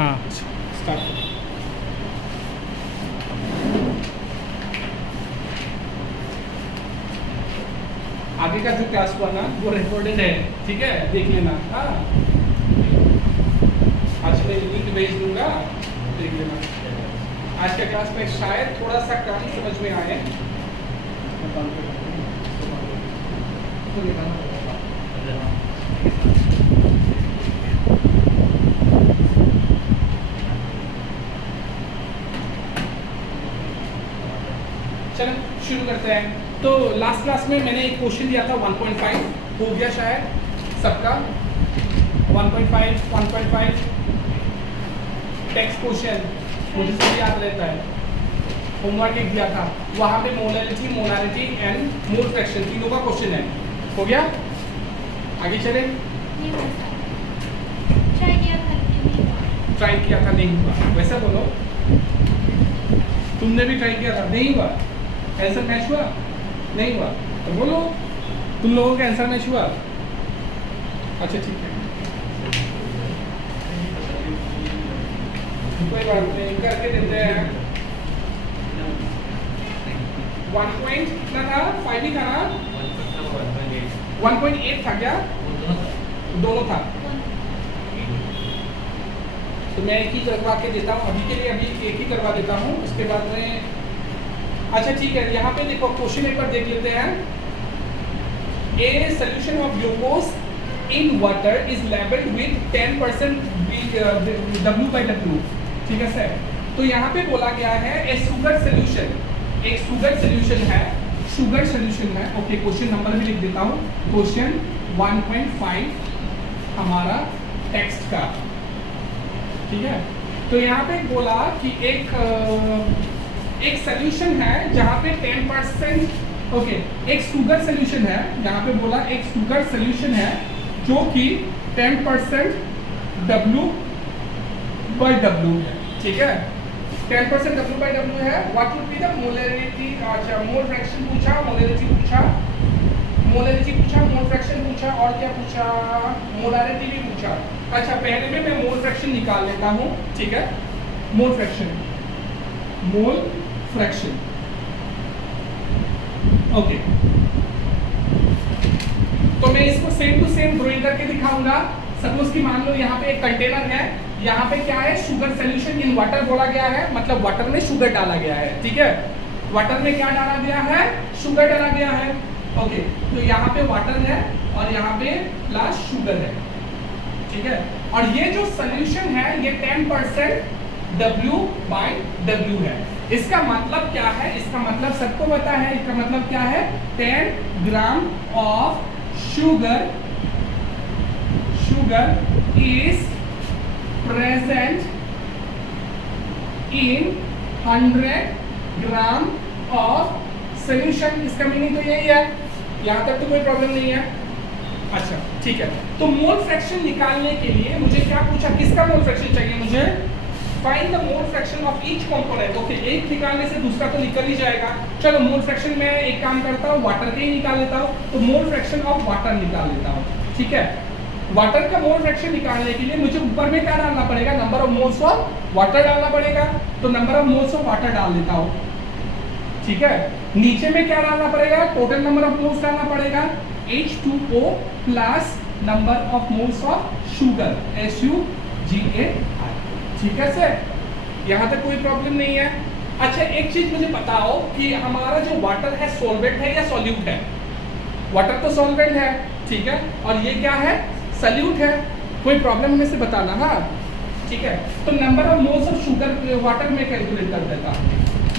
हाँ स्टार्ट करो। आगे का जो क्लास हुआ ना वो रिकॉर्डेड है, ठीक है, देख लेना। हाँ आज मैं लिंक भेज दूंगा, देख लेना। आज का क्लास में शायद थोड़ा सा कम समझ में आए। चलो शुरू करते हैं। तो लास्ट क्लास में मैंने एक क्वेश्चन दिया था 1.5 हो गया शायद सबका। 1.5 1.5 टेक्स्ट क्वेश्चन मुझे सब याद रहता है, होमवर्क एक दिया था, वहाँ पे molarity, molarity and mole fraction तीनों का क्वेश्चन है। हो गया, आगे चले। ट्राई किया था नहीं हुआ, वैसा बोलो। तुमने भी ट्राई किया था नहीं हुआ, आंसर मैच हुआ नहीं हुआ, तो बोलो तुम लोगों का आंसर मैच हुआ। अच्छा ठीक है, कोई बात नहीं, करके देते हैं। 1 पॉइंट कितना था, 5 ही था ना, 1.8 था क्या, दोनों था। तो मैं एक ही करवा के देता हूँ अभी के लिए, अभी एक ही करवा देता हूँ, उसके बाद में। अच्छा ठीक है, यहाँ पे देखो क्वेश्चन एक बार देख लेते हैं। A solution of glucose in water is labelled with 10% W/W, ठीक है सर। तो यहाँ पे बोला गया है ए शुगर सोल्यूशन, एक शुगर सोल्यूशन है, शुगर सोल्यूशन है। ओके, क्वेश्चन नंबर भी लिख देता हूँ, क्वेश्चन 1.5 हमारा टेक्स्ट का, ठीक है। तो यहाँ पे बोला कि एक सोल्यूशन है जहाँ पे 10%, ओके, एक शुगर सोल्यूशन है, यहाँ पे बोला एक शुगर सोल्यूशन है जो कि 10% W/W है, ठीक है। 10% W/W है। What would be the molarity, अच्छा मोल फ्रैक्शन पूछा, मोलैरिटी पूछा, मोलैरिटी पूछा, मोल फ्रैक्शन पूछा, और क्या पूछा, मोलारिटी भी पूछा। अच्छा पहले में मैं मोल फ्रैक्शन निकाल लेता हूँ, ठीक है। Mole fraction, mole fraction, okay. तो मैं इसको सेम टू सेम ड्राइंग करके दिखाऊंगा। सपोज कि मान लो यहाँ पे एक कंटेनर है, यहाँ पे क्या है, शुगर सोल्यूशन इन वाटर बोला गया है, मतलब वाटर में शुगर डाला गया है, ठीक है। वाटर में क्या डाला गया है, शुगर डाला गया है, ओके। तो यहाँ पे वाटर है और यहाँ पे प्लस शुगर है, ठीक है। और ये जो सोल्यूशन है ये 10% W/W है। इसका मतलब क्या है, इसका मतलब सबको पता है, इसका मतलब क्या है, 10 gram of sugar is present in 100 gram of solution. इसका मीनिंग तो यही है, यहाँ तक तो कोई प्रॉब्लम नहीं है। अच्छा ठीक है, तो मोल फ्रैक्शन निकालने के लिए मुझे क्या पूछा, किसका मोल फ्रैक्शन चाहिए मुझे, find the mole fraction of each component. Okay, एक निकालने से दूसरा तो निकल ही जाएगा। चलो मोल फ्रैक्शन में एक काम करता हूँ, वाटर के ही निकाल लेता हूँ, तो मोल फ्रैक्शन ऑफ वाटर निकाल लेता हूँ, ठीक है। वाटर का मोल फ्रैक्शन निकालने के लिए मुझे ऊपर में क्या डालना पड़ेगा, number of moles of water डालना पड़ेगा, तो number of moles of water डाल देता हूँ, ठीक है। नीचे में क्या डालना पड़ेगा, टोटल नंबर ऑफ मोल्स डालना पड़ेगा, H2O plus number of moles of sugar, SUGAR, ठीक है सर। यहाँ तक कोई प्रॉब्लम नहीं है। अच्छा एक चीज मुझे बताओ कि हमारा जो वाटर है सॉल्वेंट है या सॉल्यूट है, वाटर तो सॉल्वेंट है, ठीक है, और ये क्या है, सॉल्यूट है। कोई प्रॉब्लम में से बताना, हाँ ठीक है। तो number of moles of sugar water में कैलकुलेट कर देता हूँ,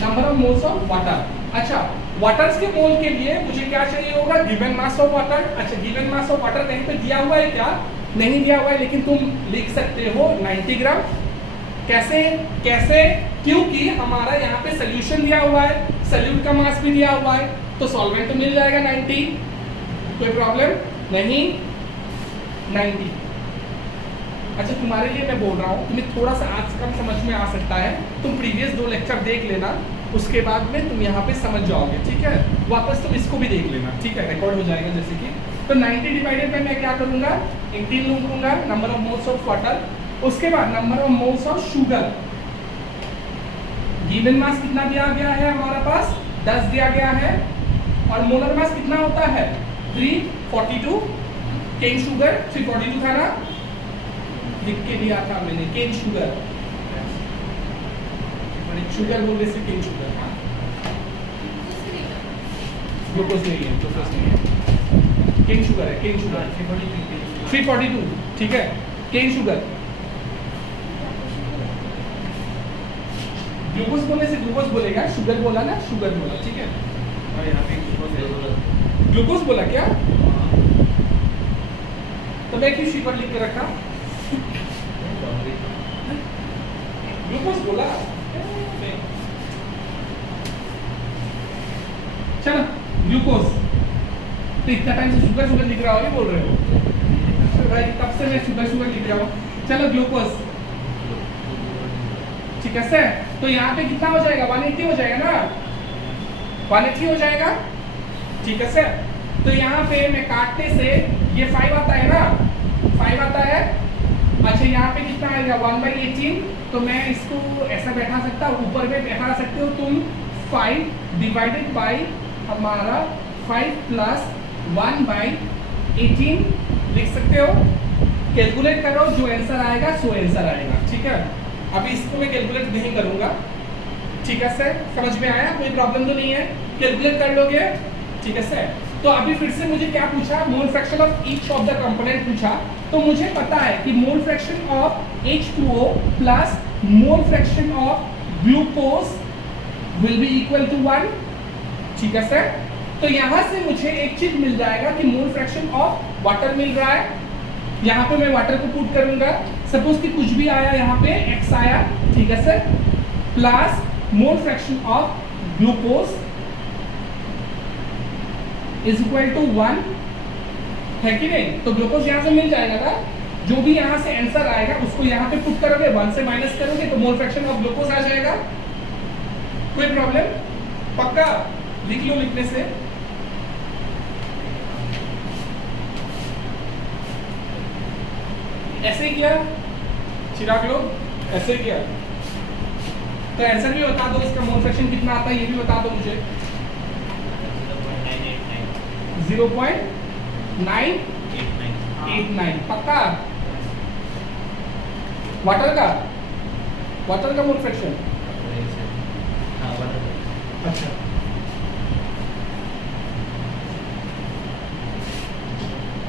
number of moles of water. अच्छा वाटर्स के मोल के लिए मुझे क्या चाहिए होगा, गिवन मास ऑफ वाटर। अच्छा गिवन मास ऑफ वाटर कहीं पे दिया हुआ है क्या, नहीं दिया हुआ है, लेकिन तुम लिख सकते हो 90 ग्राम। कैसे कैसे, क्योंकि हमारा यहाँ पे सोल्यूशन दिया हुआ है, सोल्यूट का मास भी दिया हुआ है, तो सॉल्वेंट तो मिल जाएगा 90, कोई प्रॉब्लम नहीं, 90। अच्छा तुम्हारे लिए मैं बोल रहा हूँ, तुम्हें थोड़ा सा आज कम समझ में आ सकता है, तुम प्रीवियस 2 लेक्चर देख लेना, उसके बाद में तुम यहाँ पे समझ जाओगे, ठीक है। वापस तुम इसको भी देख लेना, ठीक है, रिकॉर्ड हो जाएगा जैसे कि। तो 90 डिवाइडेड बाय मैं क्या करूँगा, 18 लूँगा, number of moles of water, उसके बाद number of moles of sugar. Given mass कितना दिया गया है हमारा पास, 10 दिया गया है, और मोलर मास कितना होता है 342। केन शुगर 342 था ना, लिख के दिया था मैंने, केन शुगर, शुगर बोलने से केन शुगर, ग्लूकोज नहीं है, ग्लूकोज नहीं है, केन शुगर है, केन शुगर 342, ठीक है, केन शुगर। ग्लूकोज बोलने से ग्लूकोज बोलेगा, शुगर बोला ना, शुगर बोला, ठीक है। और यहाँ पे ग्लूकोज बोला क्या, तो मैं क्यों शुगर लिख के रखा, ग्लूकोज बोला। चलो ग्लूकोज, तो इतना टाइम से शुगर शुगर लिख रहा हो, बोल रहे हो भाई, तब से मैं शुगर शुगर लिख रहा हूँ। चलो ग्लूकोज, ठीक है सर। तो यहाँ पे कितना हो जाएगा, 180 हो जाएगा ना, 180 हो जाएगा, ठीक है सर। तो यहाँ पे मैं काटने से ये 5 आता है ना, 5 आता है। अच्छा यहाँ पे कितना आएगा 1/18, तो मैं इसको ऐसा बैठा सकता हूँ, ऊपर में बैठा सकते हो तुम 5 डिवाइडेड बाई हमारा 5 प्लस 1/18 लिख सकते हो। कैलकुलेट करो, जो आंसर आएगा सो आंसर आएगा, ठीक है। अभी इसको मैं कैलकुलेट नहीं करूंगा, ठीक है सर, समझ में आया, कोई प्रॉब्लम तो नहीं है, कैलकुलेट कर लोगे, ठीक है सर। तो अभी फिर से मुझे क्या पूछा, mole fraction of each of the component पूछा। तो मुझे पता है कि mole fraction of H2O plus mole fraction of glucose will be equal to 1, ठीक है सर। तो यहां से मुझे एक चीज मिल जाएगा कि मोल फ्रैक्शन ऑफ वाटर मिल रहा है, यहाँ पे मैं वाटर को पुट करूंगा, सपोज कि कुछ भी आया, यहाँ पे x आया, ठीक है sir, plus mole fraction of glucose is equal to 1, है कि नहीं। तो ग्लूकोज यहाँ से मिल जाएगा ना, जो भी यहाँ से आंसर आएगा उसको यहाँ पे पुट करोगे, 1 से माइनस करोगे तो मोल फ्रैक्शन ऑफ ग्लूकोज आ जाएगा। कोई प्रॉब्लम, पक्का लिख लो, लिखने से ऐसे ही किया चिराग लोग, ऐसे ही किया। तो आंसर भी बता दो, इसका मोल फ्रैक्शन कितना आता है ये भी बता दो मुझे। 0.989, पक्का। वाटर का मोल फ्रैक्शन, अच्छा,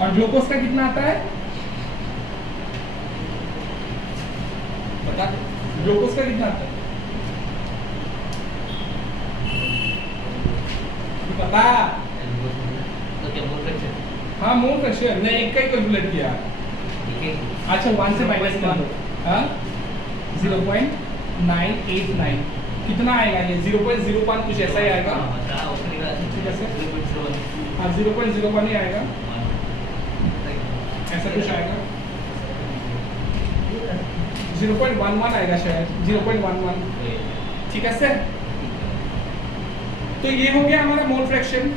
और ग्लूकोज का कितना आता है बता, ग्लूकोज का कितना आता है पता, तो क्या मोल फ्रैक्शन, हाँ मोल फ्रैक्शन, मैं एक का ही कैलकुलेट किया। अच्छा 1 से माइनस कर दो, हाँ 0.989 कितना आएगा ये, 0.01 कुछ ऐसा ही आएगा, ठीक है सर, हाँ 0.01 ही आएगा, ऐसा कुछ आएगा, 0.11 आएगा शायद, 0.11, ठीक है सर। तो ये हो गया हमारा मोल फ्रैक्शन।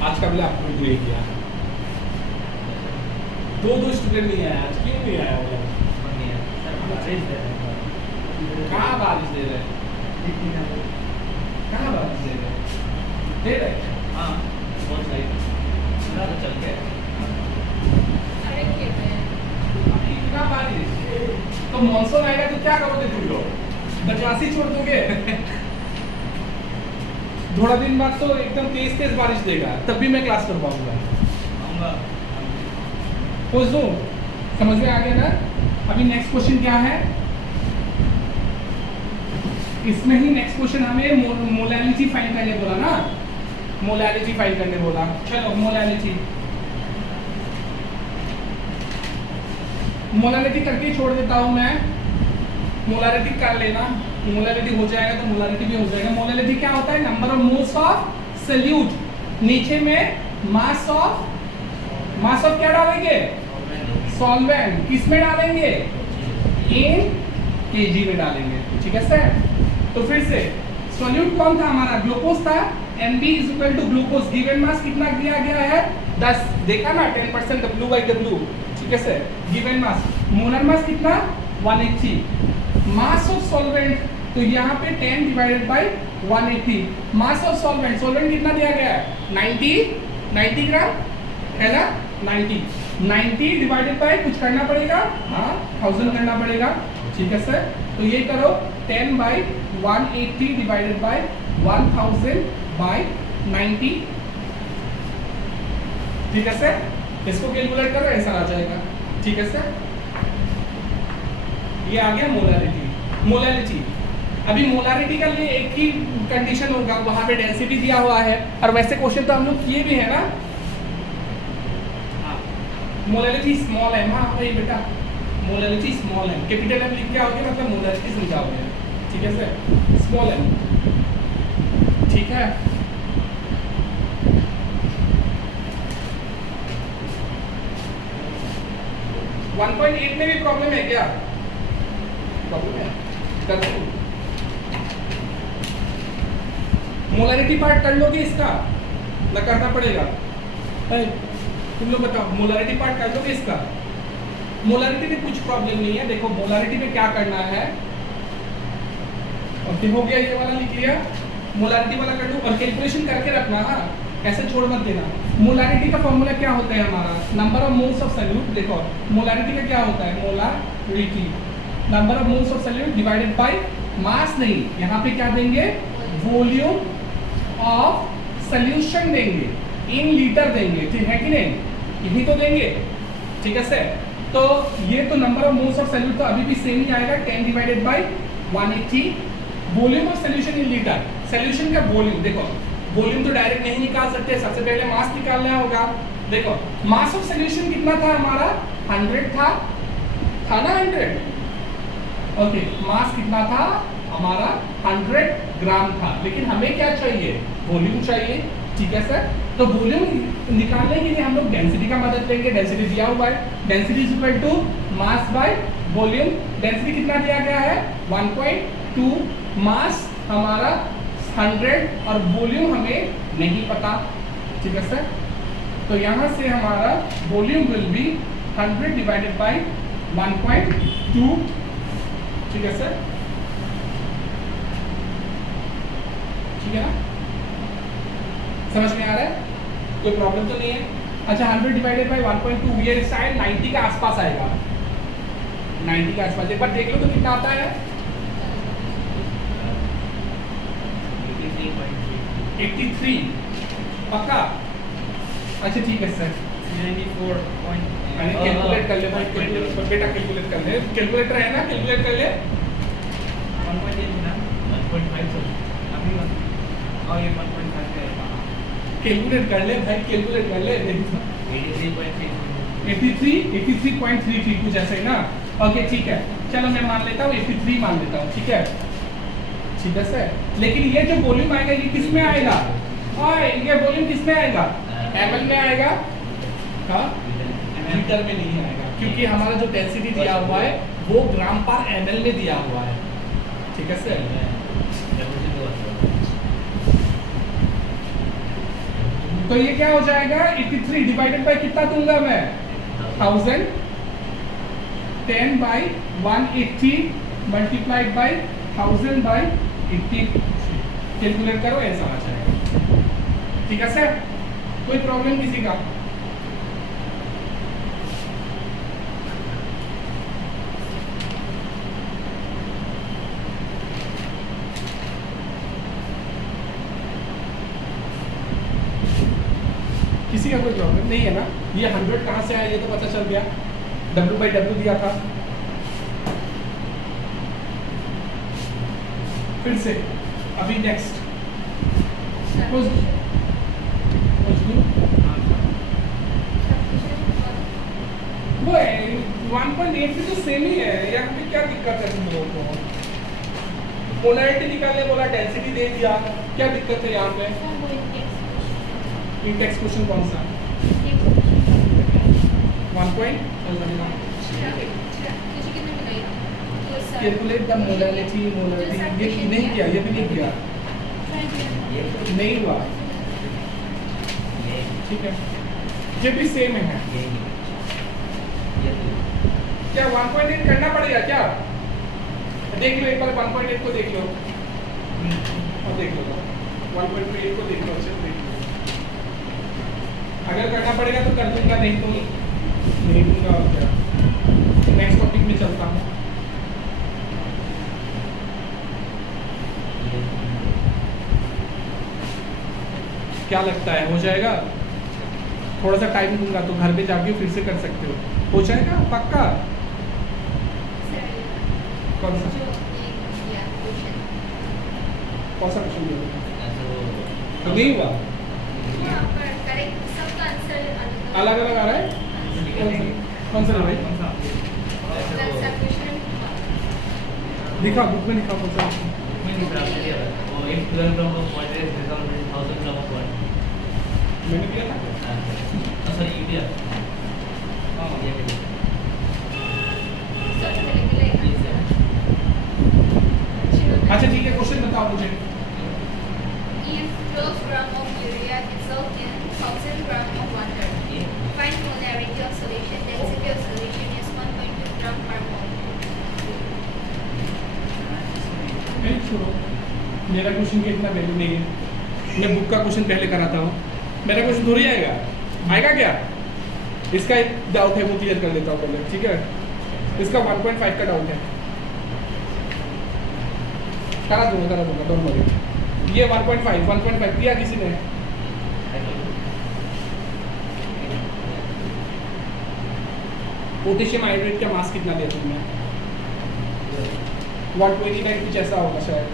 आज का भी आपको नहीं किया, दो स्टूडेंट नहीं आया आज, क्यों नहीं आया वो, कहाँ बारिश दे रहे, कहाँ बारिश दे रहे, हाँ बहुत सही, चल के इतना बारिश, तो मॉनसून आएगा तो क्या करोगे तुम लोग, क्लास ही छोड़ दोगे। थोड़ा दिन बाद तो एकदम तेज बारिश देगा, तब भी मैं क्लास कर पाऊंगा, पूछ दो, समझ में आ गया ना। अभी नेक्स्ट क्वेश्चन क्या है, इसमें ही नेक्स्ट क्वेश्चन हमें मोलैलिटी फाइंड करने बोला ना, मोलैलिटी फाइंड करने बोला। चलो मोलैलिटी करके छोड़ देता हूं मैं, मोलैलिटी कर लेना, मोलैलिटी हो जाएगा तो मोलैलिटी भी हो जाएगा। मोलैलिटी क्या होता है, number of moles of solute, नीचे में मास ऑफ क्या डालेंगे, सॉल्वेंट, किस में डालेंगे, इन केजी में डालेंगे, ठीक है सर। तो फिर से सॉल्यूट कौन था हमारा, ग्लूकोज था, Mb is equal to glucose, given mass कितना दिया गया है 10, देखा ना 10% W/W, ठीक है sir. Given mass, molar mass कितना 180, मास ऑफ सॉल्वेंट तो यहाँ पे 10 divided by 180, mass of solvent, solvent कितना दिया गया है 90 ग्राम है ना, 90 डिवाइडेड बाय कुछ करना पड़ेगा, हाँ 1000 करना पड़ेगा, ठीक है सर। तो ये करो 10 बाय 180 डिवाइडेड बाय 1000 बाय 90, ठीक है सर। इसको कैलकुलेट करो, ऐसा आ जाएगा, ठीक है सर। ये आ गया मोलारिटी। अभी मोलारिटी का लिए एक ही कंडीशन होगा, वहां पे डेंसिटी दिया हुआ है, और वैसे क्वेश्चन तो हम लोग किए भी है ना। मोलारिटी स्मॉल m, हाँ वही बेटा, molarity small m, capital M लिख के आओगे मतलब मोलारिटी समझाओगे, ठीक है सर, स्मॉल m, ठीक है। वन 1.8 में भी प्रॉब्लम है क्या, प्रॉब्लम है, कर दो मोलारिटी पार्ट कर लोगे इसका, ना करना पड़ेगा, तुम लोग बताओ मोलारिटी पार्ट कर लोगे इसका। मोलारिटी में कुछ प्रॉब्लम नहीं है, देखो मोलारिटी में क्या करना है, ओके हो गया, ये वाला लिख लिया, मोलारिटी वाला कर लो और कैलकुलेशन करके रखना, हाँ ऐसे छोड़ मत देना। मोलारिटी का फॉर्मूला क्या होता है हमारा, number of moles of solute, देखो मोलारिटी का क्या होता है, molarity number of moles of solute divided by mass, नहीं यहाँ पे क्या देंगे, वॉल्यूम ऑफ सॉल्यूशन देंगे, इन लीटर देंगे, ठीक है कि नहीं, यही तो देंगे, ठीक है सर। तो ये तो number of moles of solute तो अभी भी सेम ही आएगा, 10 divided by 180, volume of solution in litre, solution का वॉल्यूम, देखो वॉल्यूम तो डायरेक्ट नहीं निकाल सकते, सबसे पहले मास निकालना होगा। देखो मास ऑफ सॉल्यूशन कितना था हमारा 100 था ना 100, ओके मास कितना था हमारा 100 ग्राम था, लेकिन हमें क्या चाहिए, वॉल्यूम चाहिए, ठीक है सर। तो वॉल्यूम निकालने के लिए हम लोग डेंसिटी का मदद लेंगे, डेंसिटी दिया हुआ है, density is equal to mass by volume, density कितना दिया गया है 1.2, मास हमारा 100 और वॉल्यूम हमें नहीं पता, ठीक है सर। तो यहाँ से हमारा volume will be 100 divided by 1.2, ठीक है सर, ठीक है ना, समझ में आ रहा है, कोई प्रॉब्लम तो नहीं है। अच्छा 100 डिवाइडेड बाय 1.2, ये शायद 90 का आसपास आएगा, 90 के आसपास, एक बार देख लो तो कितना आता है, 83 पक्का, अच्छा ठीक है सर, 94 कैलकुलेट कर ले भाई, बेटा कैलकुलेट कर ले, कैलकुलेटर है ना, कैलकुलेट कर ले, 1.8 ना 1.5 सर अभी और ये 1.5 है, कैलकुलेट कर ले भाई, कैलकुलेट कर ले, 83.33 कुछ ऐसे ही ना, ओके ठीक है, चलो मैं मान लेता हूँ 83 मान लेता हूँ, ठीक है, ठीक है सर। लेकिन ये जो वॉल्यूम आएगा ये किस में आएगा, और ये वॉल्यूम किस में आएगा, ml में आएगा, हाँ लीटर में नहीं आएगा, क्योंकि हमारा जो डेंसिटी दिया हुआ है वो ग्राम पर ml में दिया हुआ है, ठीक है सर। तो ये क्या हो जाएगा 83 डिवाइडेड बाय कितना दूंगा मैं 1000, 10 by 180 multiplied by 1000 by 80, calculate करो ऐसा आ जाएगा, ठीक है सर, कोई प्रॉब्लम किसी का। किसी का कोई प्रॉब्लम नहीं है ना, ये 100 कहाँ से आया ये तो पता चल गया, W/W दिया था। फिर से अभी नेक्स्ट वो 1.8 भी तो सेम ही है, यहाँ पे क्या दिक्कत है तुम लोगों को, मोलारिटी निकालने बोला, डेंसिटी दे दिया, क्या दिक्कत है यहाँ पे, इंटेक्स क्वेश्चन कौन सा 1 point sir. Calculate the molality ये नहीं किया, ये भी नहीं किया, नहीं हुआ। ठीक है, ये भी सेम है। क्या 1.8 करना पड़ेगा क्या? देख लो एक बार 1.8 को देख लो और देख लो 1.8 को देख लो, अच्छे से देख लो। अगर करना पड़ेगा तो कर दूंगा, नहीं तो नहीं दूंगा। और क्या, नेक्स्ट टॉपिक में चलता हूँ। क्या लगता है हो जाएगा? थोड़ा सा टाइम दूंगा तो घर पे जाके फिर से कर सकते हो जाएगा पक्का? कौन सा क्वेश्चन तो नहीं हुआ? अलग अलग आ रहा है? कौन सा भाई दिखा, बुक में दिखा कौन सा? मैंने किया था। अच्छा ठीक है, क्वेश्चन बताओ मुझे। If 12 gram of urea dissolved in 1000 gram of water, find molarity of solution. Density of solution is 1.2 gram per mole. नहीं छोड़ो, मेरा क्वेश्चन के इतना वैल्यू नहीं है। मैं बुक का क्वेश्चन पहले कराता हूँ, मेरा क्वेश्चन थोड़ी आएगा। आएगा क्या? इसका एक डाउट है, वो क्लियर कर लेता हूँ पहले, ठीक है? इसका 1.5 का डाउट है, करा दूंगा, डोंट वरी। ये 1.5 दिया किसी ने? पोटेशियम हाइड्रेट का मास कितना दिया तुमने? 120 का कुछ ऐसा होगा शायद।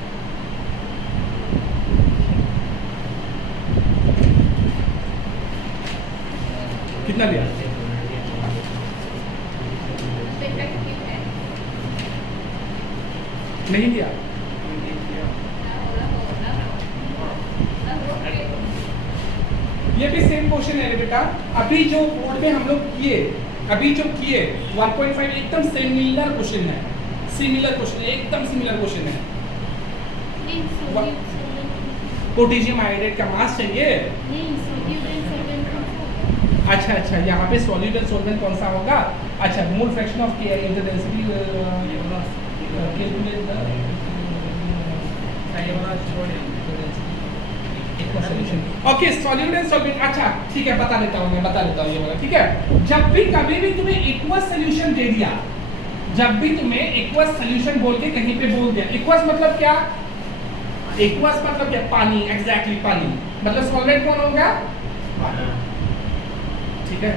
कितना दिया? नहीं दिया। ये भी सेम क्वेश्चन है बेटा। अभी जो बोर्ड में हम लोग किए, 1.5 एकदम सिमिलर क्वेश्चन है, एकदम सिमिलर क्वेश्चन है। पोटेशियम हाइड्रेट का मास चाहिए? अच्छा, यहाँ पे सॉल्यूट एंड सॉल्वेंट कौन सा होगा? अच्छा, मोल फ्रैक्शन ऑफ के in the density calculate okay, solute and solvent. अच्छा ठीक है, बता देता हूँ ये वाला, ठीक है? जब भी कभी भी तुम्हें एक्वस सॉल्यूशन दे दिया, जब भी तुम्हें एक्वस सॉल्यूशन बोल के कहीं पे बोल दिया, एक्वस मतलब क्या? एक्वस मतलब क्या? पानी, एग्जैक्टली पानी। मतलब सॉल्वेंट कौन होगा? ठीक है,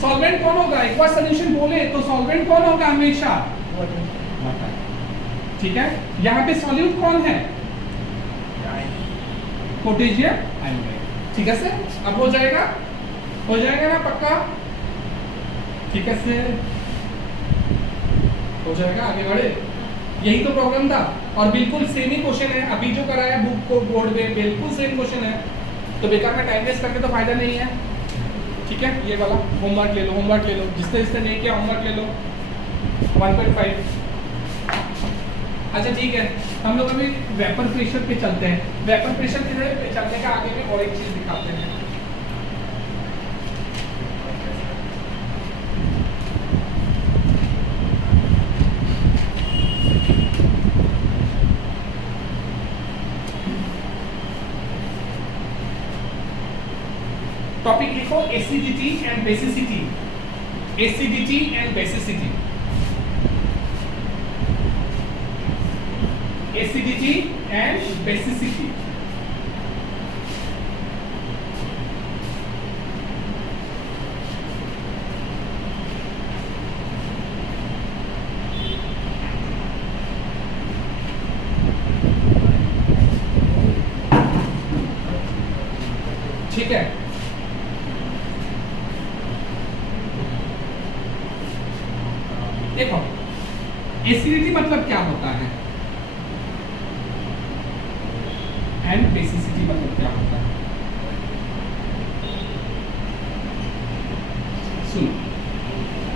सॉल्वेंट कौन होगा? एक्वस सॉल्यूशन बोले तो सॉल्वेंट कौन होगा हमेशा? ठीक है, यहाँ पे सॉल्यूट कौन है? Potassium hydrate. ठीक है सर, अब हो जाएगा ना पक्का? ठीक है सर, हो जाएगा, आगे बढ़े। यही तो प्रॉब्लम था और बिल्कुल सेम ही क्वेश्चन है। अभी जो कराया बुक को बोर्ड में बिल्कुल सेम क्वेश्चन है, तो बेकार में टाइम वेस्ट करके तो फायदा नहीं है। ठीक है, ये वाला होमवर्क ले लो, जिसने नहीं किया होमवर्क ले लो। 1.5। अच्छा ठीक है, हम लोग अभी वेपर प्रेशर पे चलते हैं। वेपर प्रेशर पे चलने का आगे भी और एक चीज दिखाते हैं। टॉपिक लिखो, acidity and basicity. Acidity and basicity. Acidity and basicity. ठीक है, देखो एसिडिटी मतलब क्या होता है एंड बेसिसिटी मतलब क्या होता है। सुनो,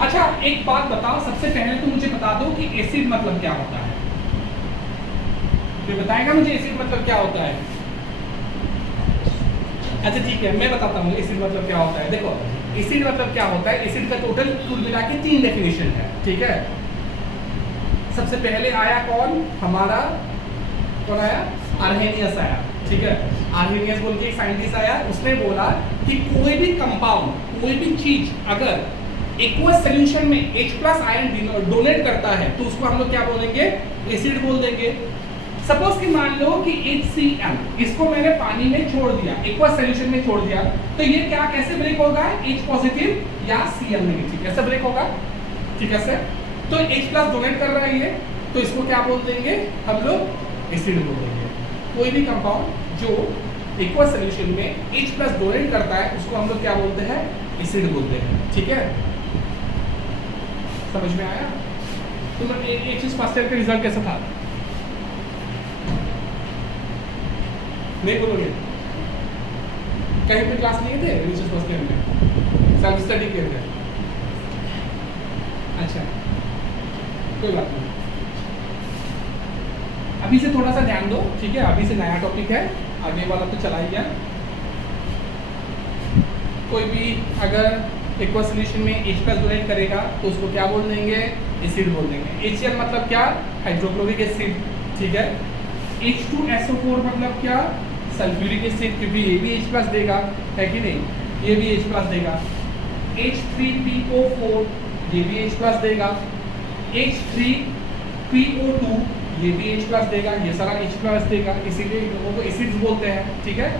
अच्छा एक बात बताओ, सबसे पहले तो मुझे बता दो कि एसिड मतलब क्या होता है। कोई बताएगा मुझे एसिड मतलब क्या होता है? अच्छा ठीक है, मैं बताता हूँ एसिड मतलब क्या होता है। देखो एसिड मतलब क्या होता है, एसिड का टोटल कुल मिला के 3 डेफिनेशन है, ठीक है। सबसे पहले आया कौन, हमारा कौन आया, आर्हेनियस आया, ठीक है। आर्हेनियस बोल के एक साइंटिस्ट आया, उसने बोला कि कोई भी कंपाउंड, कोई भी चीज अगर एक्वस सोल्यूशन में H+ आयन डोनेट करता है तो उसको हम लोग क्या बोलेंगे, एसिड बोल देंगे। सपोज कि मान लो कि HCl, इसको मैंने पानी में छोड़ दिया, एक्वस सोल्यूशन में छोड़ दिया, तो ये क्या कैसे ब्रेक होगा, H+ या Cl-, कैसे ब्रेक होगा, ठीक है सर। तो H+ डोनेट कर रहा है ये, तो इसको क्या बोल देंगे हम लोग, एसिड बोल देंगे। कोई भी कंपाउंड जो एक्वस सोल्यूशन में H+ डोनेट करता है उसको हम लोग क्या बोलते हैं, एसिड बोलते हैं, ठीक है। समझ में आया? तो एक चीज फर्स्ट ईयर का रिजल्ट कैसा था, नहीं बोलोगे? कहीं पे क्लास नहीं थे रिलीजियस फर्स्ट ईयर में, सेल्फ स्टडी किए थे? अच्छा कोई बात नहीं, अभी से थोड़ा सा ध्यान दो, ठीक है। अभी से नया टॉपिक है, आगे वाला तो चला ही गया। कोई भी अगर एक्वस सोल्यूशन में H+ डोनेट करेगा तो उसको क्या बोल देंगे, एसिड बोल देंगे। HCl मतलब क्या, हाइड्रोक्लोरिक एसिड, ठीक है। H2SO4 मतलब क्या, सल्फ्यूरिक एसिड, क्योंकि ये भी H+ देगा, है कि नहीं, ये भी H+ देगा। H3PO4 ये भी H+ देगा। H3PO2 ये भी H+ देगा, ये सारा H+ देगा, इसीलिए इन लोगों को एसिड्स बोलते हैं, ठीक है।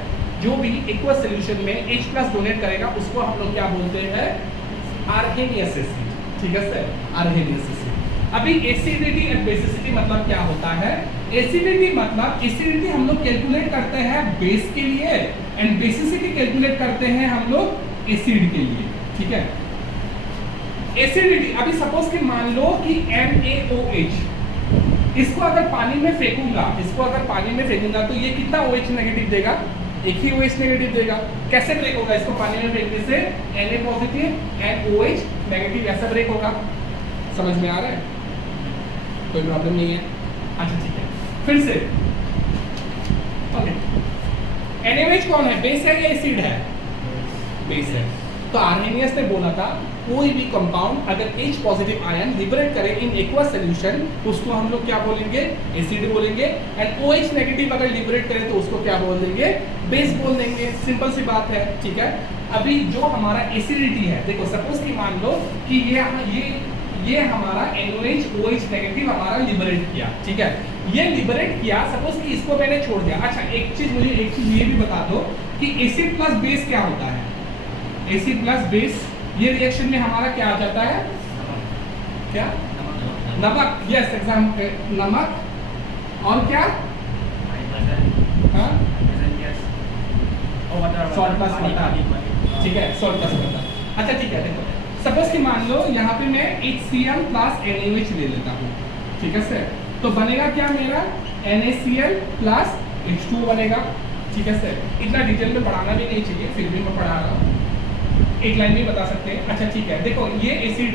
जो भी एक्वस सोल्यूशन में H+ डोनेट करेगा उसको हम लोग क्या बोलते हैं, आर्हेनियस एसिड, ठीक है सर, आर्हेनियस एसिड। अभी एसिडिटी एंड बेसिसिटी मतलब क्या होता है, एसिडिटी मतलब एसिडिटी हम लोग कैलकुलेट करते हैं बेस के लिए, एंड बेसिसिटी कैलकुलेट करते हैं हम लोग एसिड के लिए, ठीक है। एसिडिटी, अभी सपोज कि मान लो कि NaOH, इसको अगर पानी में फेंकूंगा, इसको अगर पानी में फेंकूंगा तो ये कितना OH नेगेटिव देगा, एक ही OH नेगेटिव देगा। कैसे ब्रेक होगा, इसको पानी में फेंकने से Na positive and OH negative, ऐसा ब्रेक होगा। समझ में आ रहा है, कोई प्रॉब्लम नहीं है। अच्छा ठीक है, फिर से ओके, NaOH कौन है, बेस है या एसिड है, बेस है। तो आर्हेनियस ने बोला था कोई भी कंपाउंड अगर H पॉजिटिव आयन लिबरेट करे इन एक्वस सोल्यूशन उसको हम लोग क्या बोलेंगे, एसिड बोलेंगे, एंड OH नेगेटिव अगर लिबरेट करे तो उसको क्या बोल देंगे, बेस बोल देंगे। सिंपल सी बात है, ठीक है। अभी जो हमारा एसिडिटी है, देखो सपोज कि मान लो कि ये हमारा NaOH OH नेगेटिव हमारा लिबरेट किया, ठीक है, ये लिबरेट किया, सपोज कि इसको मैंने छोड़ दिया। अच्छा एक चीज मुझे एक चीज ये भी बता दो कि एसिड प्लस बेस क्या होता है, एसिड प्लस बेस, ये रिएक्शन में हमारा क्या आ जाता है, क्या, नमक, यस एग्जाम, नमक और क्या, सॉल्ट प्लस वाटर, ठीक है, सॉल्ट प्लस वाटर। अच्छा ठीक है, देखो सपोज कि मान लो यहाँ पे मैं HCl प्लस NaOH ले लेता हूँ, ठीक है सर, तो बनेगा क्या मेरा NaCl प्लस H2 बनेगा, ठीक है सर। इतना डिटेल में पढ़ाना भी नहीं चाहिए, फिर भी मैं पढ़ा रहा हूँ, एक लाइन में बता सकते हैं। अच्छा ठीक है, देखो ये एसिड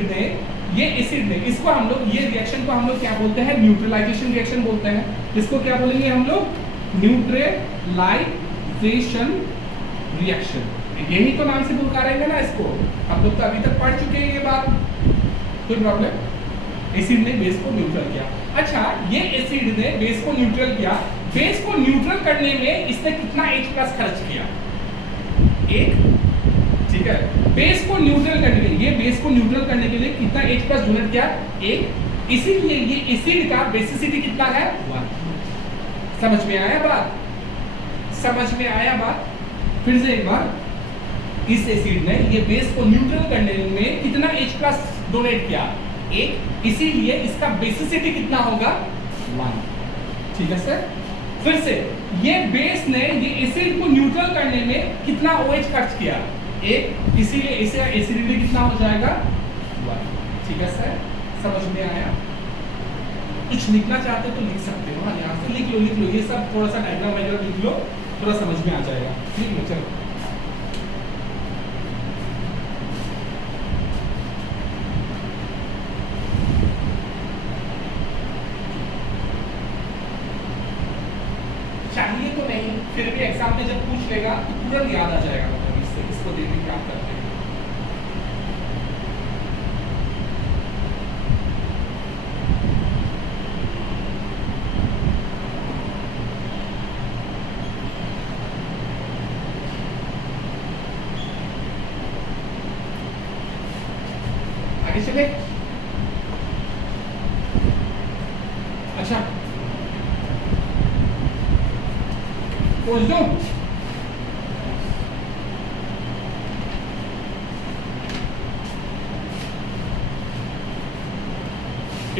ने इसको हम लोग, ये रिएक्शन को हम लोग क्या बोलते हैं, न्यूट्रलाइजेशन रिएक्शन बोलते हैं। इसको क्या बोलेंगे हम लोग, न्यूट्रलाइजेशन रिएक्शन, यही तो नाम से पुकारेंगे ना इसको, हम लोग तो अभी तक पढ़ चुके हैं ये बात, कोई प्रॉब्लम। एसिड ने बेस को न्यूट्रल किया। अच्छा ये एसिड ने बेस को न्यूट्रल किया, बेस को न्यूट्रल करने में इसने कितना H+ खर्च किया, एक, ठीक है। बेस को न्यूट्रल करने के लिए, ये बेस को न्यूट्रल करने के लिए कितना H+ डोनेट किया, एक, इसीलिए ये एसिड का बेसिसिटी कितना है, 1। समझ में आया बात, समझ में आया बात। फिर से एक बार, इस एसिड ने ये बेस को न्यूट्रल करने में कितना H+ डोनेट किया, एक, इसीलिए इसका बेसिसिटी कितना होगा, 1, ठीक है सर। फिर से ये बेस ने ये एसिड को न्यूट्रल करने में कितना OH खर्च किया, एक, इसीलिए इसे एसिडिटी कितना हो जाएगा, 1, ठीक है सर। समझ में आया, कुछ लिखना चाहते तो लिख सकते हो, हाँ यहाँ से लिख लो, ये सब थोड़ा सा डायग्राम वगैरह लिख लो, थोड़ा समझ में आ जाएगा, ठीक है। चलो नहीं, फिर भी एग्जाम में जब पूछ लेगा तो तुरंत याद आ जाएगा, मतलब इससे इसको देखने क्या करते हैं। आगे चले। अच्छा, पूछ दो।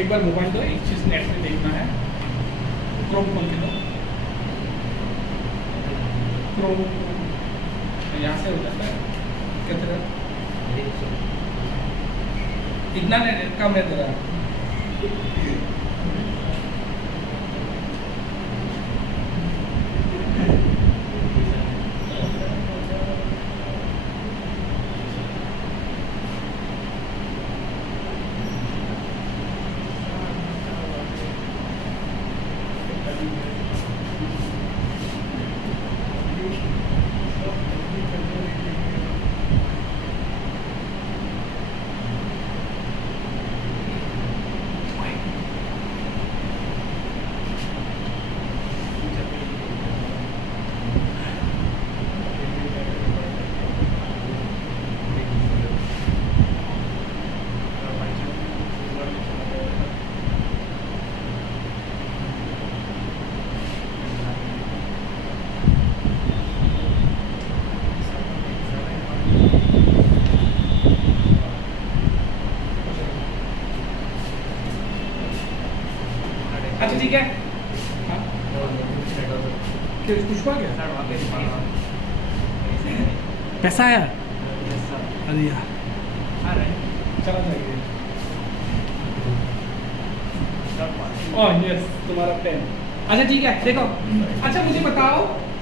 एक बार मोबाइल दो, एक चीज नेट में देखना है। क्रोम खोल के दो। क्रोम यहाँ से हो जाता है कितना, इतना नेट कम है तेरा। अच्छा ठीक है। हाँ? कुछ हुआ क्या? पैसा आया? अरे यार चला जाएगा। ओह यस, तुम्हारा पेन। अच्छा ठीक है, देखो। अच्छा मुझे बताओ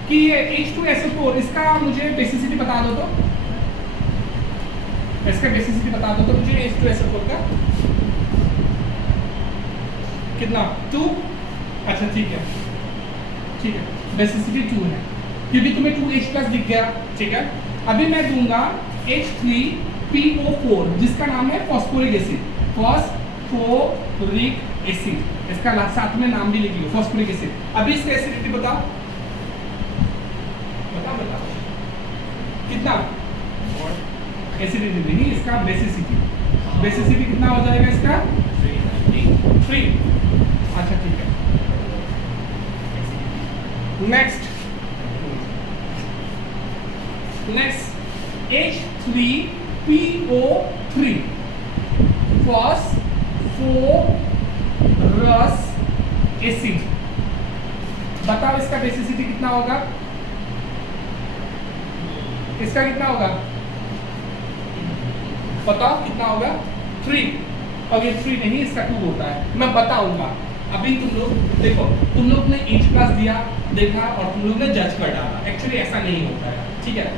कि ये H2SO4 इसका मुझे बेसिसिटी बता दो तो। इसका बेसिसिटी बता दो तो मुझे H2SO4 का कितना? 2। अच्छा ठीक है, ठीक है, बेसिसिटी 2 है क्योंकि तुम्हें 2H+ दिख गया। ठीक है, अभी मैं दूंगा H3PO4 जिसका नाम है फॉस्फोरिक एसिड, फॉस्फोरिक एसिड। इसका साथ में नाम भी लिख लो, फॉस्फोरिक एसिड। अभी इसका एसिडिटी बताओ, बताओ कितना एसिडिटी नहीं, इसका बेसिसिटी। बेसिसिटी कितना हो जाएगा इसका? 3। अच्छा ठीक है, नेक्स्ट H3PO3 फॉस्फोरस एसिड। बताओ इसका बेसिसिटी कितना होगा? इसका कितना होगा बताओ, कितना होगा? 3। और ये 3 नहीं, इसका 2 होता है। मैं बताऊंगा। अभी तुम लोग देखो, तुम लोग ने H+ दिया, देखा और तुम लोग ने जज कर डाला। एक्चुअली ऐसा नहीं होता है, ठीक है।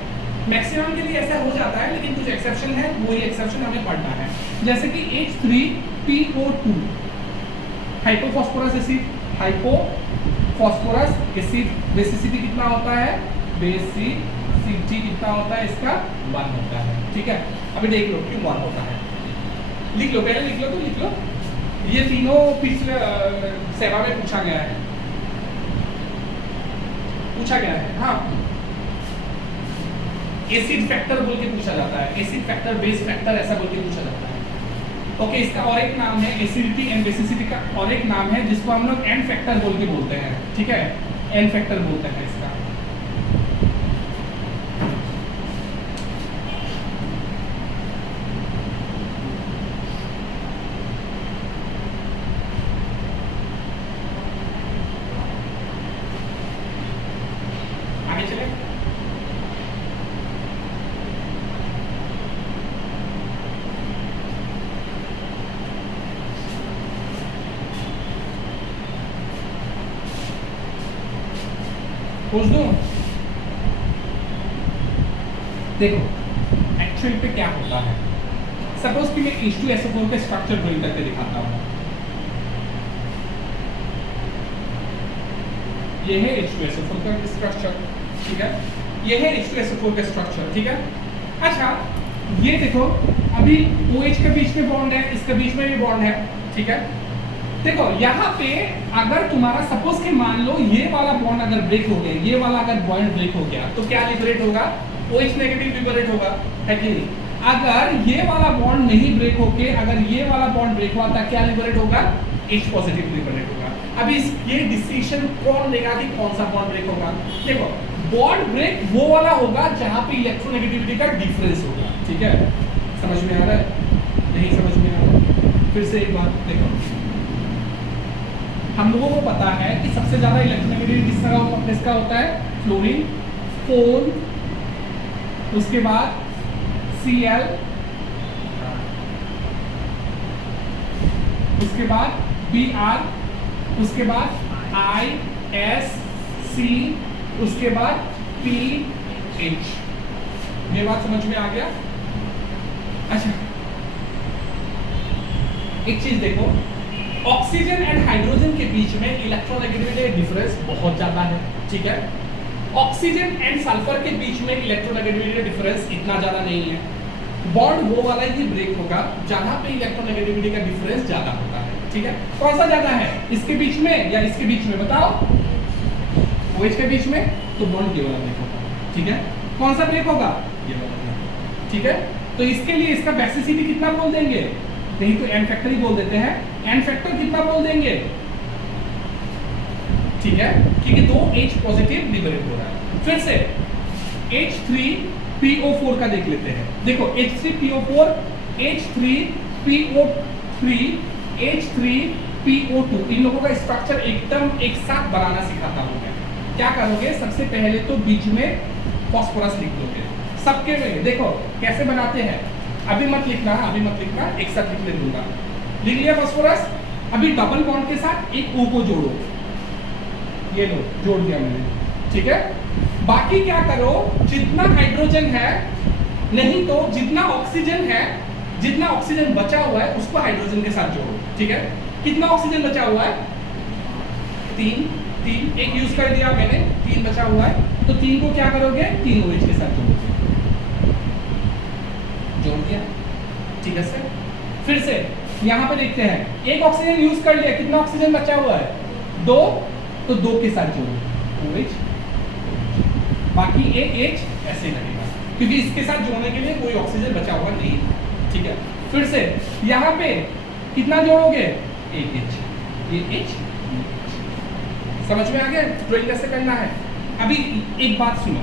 मैक्सिमम के लिए ऐसा हो जाता है, लेकिन कुछ एक्सेप्शन है, वही एक्सेप्शन हमें पढ़ना है। जैसे कि H3PO2 hypophosphorous acid, hypophosphorous acid basicity कितना होता है? बेसिसिटी कितना होता है इसका? 1 होता है। ठीक है, अभी देख लो क्यों 1 होता है। लिख लो, पहले लिख लो तो लिख लो। ये तीनों पिछले सेवा में पूछा गया है, हाँ। एसिड फैक्टर बोल के पूछा जाता है, एसिड फैक्टर, बेस फैक्टर ऐसा बोल के पूछा जाता है। ओके, इसका और एक नाम है एसिडिटी एंड बेसिसिटी का और एक नाम है जिसको हम लोग एन फैक्टर बोल के बोलते हैं। ठीक है, एन फैक्टर बोलते हैं इसका। आगे चले। पूछ दो। देखो एक्चुअल पे क्या होता है, सपोज कि मैं H2SO4 का स्ट्रक्चर ड्राइंग करके दिखाता हूँ। ये है H2SO4 का स्ट्रक्चर, ठीक है, ये है H2SO4 का स्ट्रक्चर, ठीक है। अच्छा ये देखो अभी OH के बीच में बॉन्ड है, इसके बीच में भी बॉन्ड है, ठीक है। देखो यहाँ पे अगर तुम्हारा सपोज कि मान लो ये वाला बॉन्ड अगर ब्रेक हो गया, ये वाला अगर बॉन्ड ब्रेक हो गया तो क्या लिबरेट होगा? OH नेगेटिव लिबरेट होगा, है कि नहीं? अगर ये वाला बॉन्ड नहीं ब्रेक होके अगर ये वाला बॉन्ड ब्रेक हुआ था, क्या लिबरेट होगा? H पॉजिटिव लिबरेट होगा। अभी ये डिसीजन कौन लेगा कि कौन सा बॉन्ड ब्रेक होगा? देखो बॉन्ड ब्रेक वो वाला होगा जहां पे इलेक्ट्रोनेगेटिविटी का डिफरेंस होगा, ठीक है। समझ में आ रहा है? नहीं समझ में आ रहा है? फिर से एक बात देखो, हम लोगों को पता है कि सबसे ज्यादा इलेक्ट्रोनेगेटिविटी किसका होता है? फ्लोरीन, फोन, उसके बाद Cl, उसके बाद Br, उसके बाद I, S, C, उसके बाद PH। ये बात समझ में आ गया? अच्छा एक चीज देखो, ऑक्सीजन एंड हाइड्रोजन के बीच में इलेक्ट्रोनेगेटिविटी डिफरेंस बहुत ज्यादा है, ठीक है। ऑक्सीजन एंड सल्फर के बीच में इलेक्ट्रोनेगेटिविटी डिफरेंस इतना ज्यादा नहीं है। बॉन्ड वो वाला ही ब्रेक होगा जहां पे इलेक्ट्रोनेगेटिविटी का डिफरेंस ज्यादा होता है, ठीक है। कौन सा ज्यादा है, इसके बीच में या इसके बीच में? बताओ। OH के बीच में तो बॉन्ड ये वाला ब्रेक होगा, ठीक है। कौन सा ब्रेक होगा? ये वाला, ठीक है। तो इसके लिए इसका बेसिसिटी कितना बोल देंगे? नहीं तो एन फैक्टर ही बोल देते हैं। एन फैक्टर कितना बोल देंगे? ठीक है, क्योंकि 2 H पॉजिटिव लिबरेट हो रहा है। फिर से H3PO4 का देख लेते हैं। देखो H3PO4, H3PO3, H3PO2, इन लोगों का स्ट्रक्चर एकदम एक साथ बनाना सिखाता हूं मैं। क्या करोगे? सबसे पहले तो बीच में फॉस्फोरस लिख दोगे सबके में। देखो कैसे बनाते हैं, अभी मत लिखना, अभी मत लिखना, एक साथ लिख ले दूंगा। लिख लिया फॉस्फोरस। अभी डबल बॉन्ड के साथ एक O को जोड़ो, ये लो जोड़ दिया मैंने, ठीक है। बाकी क्या करो, जितना हाइड्रोजन है नहीं तो जितना ऑक्सीजन है, जितना ऑक्सीजन बचा हुआ है उसको हाइड्रोजन के साथ जोड़ो, ठीक है। कितना ऑक्सीजन बचा हुआ है? 3, एक यूज कर दिया मैंने, 3 बचा हुआ है, तो 3 को क्या करोगे? 3 OH के साथ जोड़ोगे, जोड़ दिया, ठीक है सर। फिर से यहाँ पे देखते हैं, एक ऑक्सीजन यूज कर लिया, कितना ऑक्सीजन बचा हुआ है? 2, तो 2 के साथ जोड़ो OH, बाकी एक H ऐसे लगेगा क्योंकि इसके साथ जोड़ने के लिए कोई ऑक्सीजन बचा हुआ नहीं है, ठीक है। फिर से यहाँ पे कितना जोड़ोगे? एक H, ये H, समझ में आ गया ड्राइंग कैसे करना है? अभी एक बात सुनो,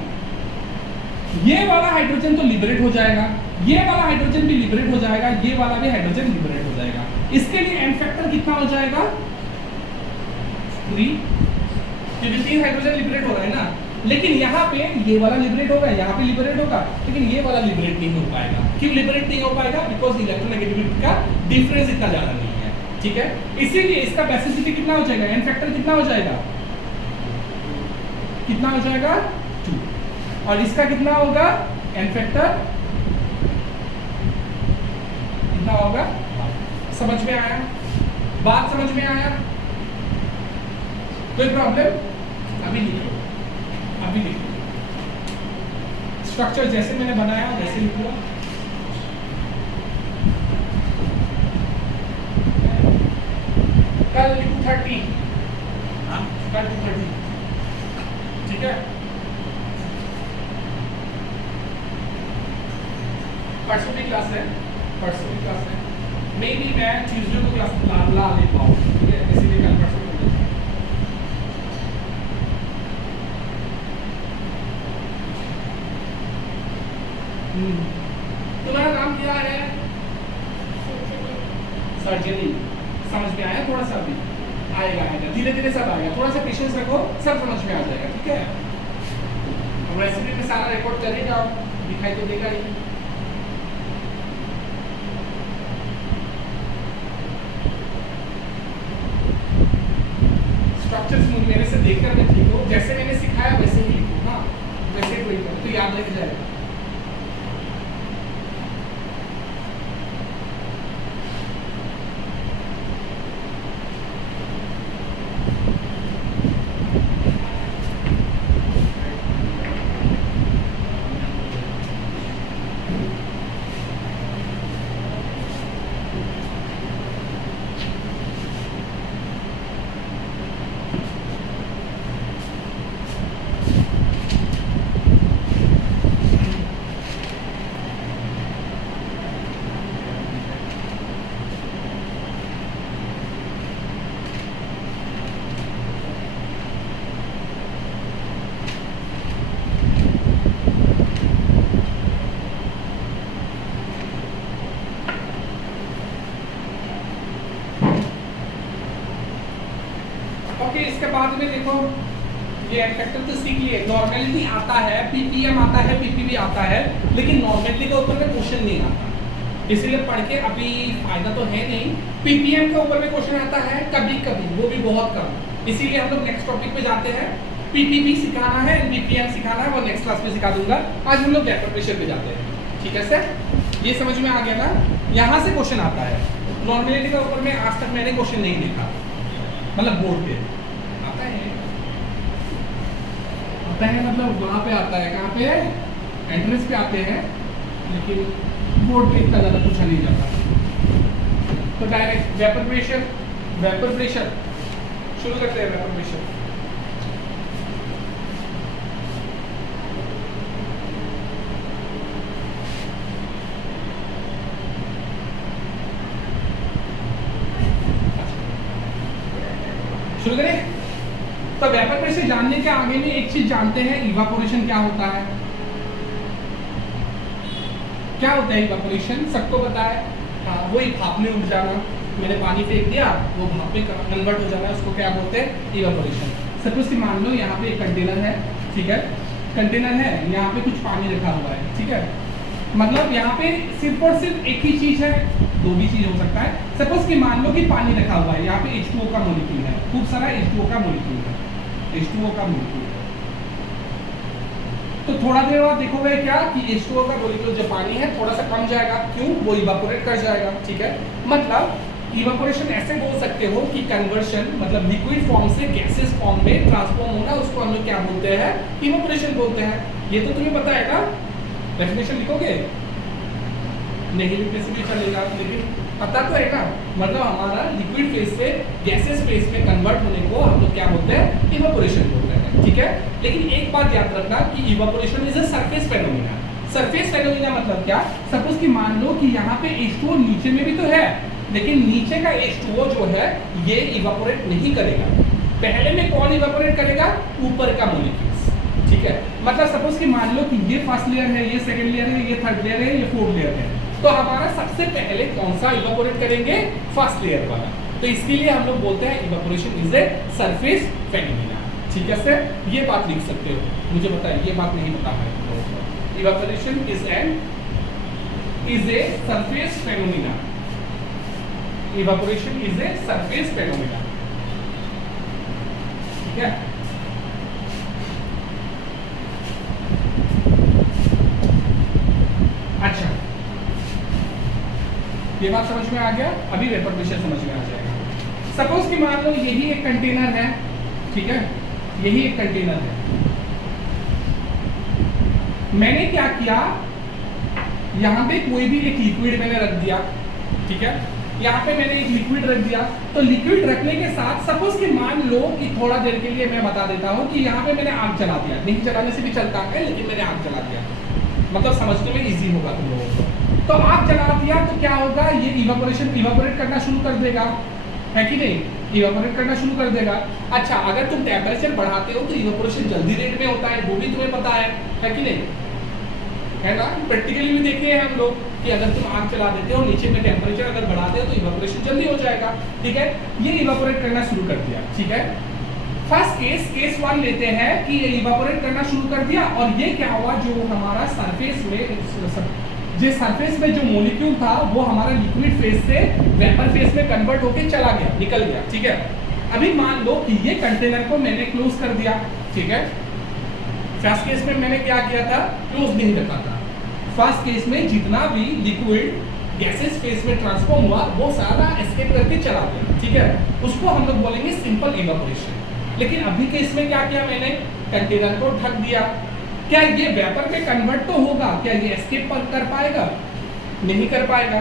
ये वाला हाइड्रोजन तो लिबरेट हो जाएगा, ये वाला हाइड्रोजन भी लिबरेट हो जाएगा, ये वाला भी हाइड्रोजन लिबरेट हो जाएगा। इसके लिए एन फैक्टर कितना हो जाएगा? 3, क्योंकि 3 हाइड्रोजन लिबरेट हो रहा है ना। लेकिन यहाँ पे ये वाला लिबरेट होगा, यहाँ पे लिबरेट होगा, लेकिन ये वाला लिबरेट नहीं हो पाएगा। क्यों लिबरेट नहीं हो पाएगा? बिकॉज इलेक्ट्रोनेगेटिविटी का डिफरेंस इतना ज्यादा नहीं है, ठीक है। इसीलिए इसका बेसिसिटी कितना हो जाएगा? एन फैक्टर कितना हो जाएगा? कितना हो जाएगा? 2। और इसका कितना होगा? एन फैक्टर कितना होगा? समझ में आया? बात समझ में आया? कोई प्रॉब्लम? अभी लिख लो, अभी लिख लो। स्ट्रक्चर जैसे मैंने बनाया वैसे लिख लो। कल 2:30, हाँ कल 2:30, ठीक है। परसों की क्लास है, परसों की क्लास है। मे बी मैं ट्यूसडे को क्लास ला ले पाऊँ, ठीक है, इसीलिए कल परसों को। तुम्हारा नाम क्या है? सर्जरी। समझ में आया? थोड़ा सा भी आएगा, आएगा धीरे धीरे सब आएगा। थोड़ा सा पेशेंस रखो, सब समझ में आ जाएगा, ठीक है। रेसिपी में सारा रिकॉर्ड कर ही जाओ, दिखाई तो देगा ही। स्ट्रक्चर्स मेरे से देखकर मत लिखो, जैसे मैंने सिखाया वैसे ही लिखो, हाँ वैसे कोई तो याद रख जाएगा। ओके, इसके बाद में देखो ये एन फैक्टर तो सीख लिए। नॉर्मेलिटी आता है, पीपीएम आता है, पीपीवी आता है, लेकिन नॉर्मेलिटी के ऊपर में क्वेश्चन नहीं आता, इसीलिए पढ़ के अभी फायदा तो है नहीं। पीपीएम के ऊपर में क्वेश्चन आता है कभी कभी, वो भी बहुत कम, इसीलिए हम लोग नेक्स्ट टॉपिक पे जाते हैं। पीपीवी सिखाना है, पीपीएम सिखाना है, वो नेक्स्ट क्लास में सिखा दूंगा। आज हम लोग वेपर प्रेशर पे जाते हैं, ठीक है सर? ये समझ में आ गया ना? यहाँ से क्वेश्चन आता है। नॉर्मेलिटी के ऊपर में आज तक मैंने क्वेश्चन नहीं देखा, मतलब बोर्ड पे आता है मतलब वहाँ पे आता है, कहाँ पे? एंट्रेंस पे आते हैं, लेकिन बोर्ड पे इतना ज़्यादा पूछा नहीं जाता। तो डायरेक्ट वेपर प्रेशर शुरू करते हैं। वेपर प्रेशर शुरू करें। तो वेपर प्रेशर जानने के आगे में एक चीज जानते हैं, इवापोरेशन क्या होता है। क्या होता है इवापोरेशन? सबको पता है, हाँ, वही भाप में उड़ जाना। मैंने पानी फेंक दिया, वो भाप में कन्वर्ट हो जाना, उसको क्या बोलते हैं? इवापोरेशन। सपोज कि मान लो यहाँ पे एक कंटेनर है, ठीक है? कंटेनर है, यहाँ पे कुछ पानी रखा हुआ है, ठीक है? मतलब यहाँ पे सिर्फ और सिर्फ एक ही चीज है, दो भी चीज हो सकता है। सपोज कि मान लो कि पानी रखा हुआ है, यहाँ पे H2O का मॉलिक्यूल है, खूब सारा H2O का मॉलिक्यूल है, H2O का मॉलिक्यूल है। तो थोड़ा देर बाद देखोगे क्या कि H2O का मॉलिक्यूल जो पानी है थोड़ा सा कम जाएगा, क्यों? वो इवापोरेट कर जाएगा, ठीक है? मतलब इवापोरेशन ऐसे बोल सकते हो कि कन्वर्शन, मतलब लिक्विड फॉर्म से गैसेस फॉर्म में ट्रांसफॉर्म होना, उसको हम लोग क्या बोलते हैं? इवापोरेशन बोलते हैं। ये तो तुम्हें पता है ना? डेफिनेशन लिखोगे? नहीं लिखने से भी चलेगा, लेकिन पता तो है ना? मतलब हमारा लिक्विड फेज से गैसेस फेज में कन्वर्ट होने को हम लोग क्या बोलते हैं? इवापोरेशन बोलते हैं, ठीक है? लेकिन एक बात याद रखना कि evaporation is a surface phenomena. Surface phenomena मतलब क्या? सपोज कि मान लो कि यहाँ पे H2O नीचे में भी तो है, लेकिन नीचे का H2O जो है ये इवापोरेट नहीं करेगा। पहले में कौन इवापोरेट करेगा? ऊपर का मॉलिक्यूल्स, ठीक है? मतलब सपोज कि मान लो कि ये फर्स्ट लेयर है, ये सेकंड लेयर है, ये थर्ड लेयर है, ये फोर्थ लेयर है, तो हमारा सबसे पहले कौन सा इवापोरेट करेंगे? फर्स्ट लेयर वाला। तो इसके लिए हम लोग बोलते हैं evaporation is a surface phenomena, ठीक है सर? ये बात लिख सकते हो, मुझे बताइए, ये बात नहीं पता है। Evaporation is a surface phenomena. Evaporation is a surface phenomena, ठीक है? अच्छा, ये बात समझ में आ गया? अभी वेपर प्रेशर समझ में आ जाएगा। सपोज कि मान लो यही एक कंटेनर है, ठीक है? यही एक कंटेनर है। मैंने क्या किया, यहाँ पे कोई भी एक लिक्विड मैंने रख दिया, ठीक है? यहाँ पे मैंने एक लिक्विड रख दिया, तो लिक्विड रखने के साथ सपोज कि मान लो कि थोड़ा देर के लिए मैं बता देता हूँ कि यहाँ पे मैंने आग जला दिया। नहीं जलाने से भी चलता है, लेकिन मैंने आग जला दिया, मतलब समझने में इजी होगा तुम लोगों को। तो आग जला दिया तो क्या होगा? ये इवापोरेट करना शुरू कर देगा, है कि नहीं? इवापोरेट करना शुरू कर देगा। अच्छा, अगर तुम टेम्परेचर बढ़ाते हो तो इवापोरेशन जल्दी रेट में होता है, वो भी तुम्हें पता है कि नहीं? है ना? प्रैक्टिकली भी देखे हैं हम लोग कि अगर तुम आग चला देते हो, नीचे में टेम्परेचर अगर बढ़ाते हो तो इवापोरेशन जल्दी हो जाएगा, ठीक है? ये इवापोरेट करना शुरू कर दिया, ठीक है? फर्स्ट केस 1 लेते हैं कि ये इवापोरेट करना शुरू कर दिया, और ये क्या हुआ? जो हमारा सरफेस में जो मॉलिक्यूल था वो हमारा लिक्विड फेज से वेपर फेज में कन्वर्ट होके चला गया, निकल गया, ठीक है? अभी मान लो कि ये कंटेनर को मैंने क्लोज कर दिया, ठीक है? फर्स्ट केस में मैंने क्या किया था? क्लोज नहीं रखा था। फर्स्ट केस में जितना भी लिक्विड गैसेस फेज में ट्रांसफॉर्म हुआ वो सारा एस्केप करके चला गया, ठीक है? उसको हम लोग बोलेंगे सिंपल इवापोरेशन। लेकिन अभी केस में क्या किया मैंने? कंटेनर को ढक दिया। क्या ये वेपर में कन्वर्ट तो होगा? क्या ये एस्केप कर पाएगा? नहीं कर पाएगा।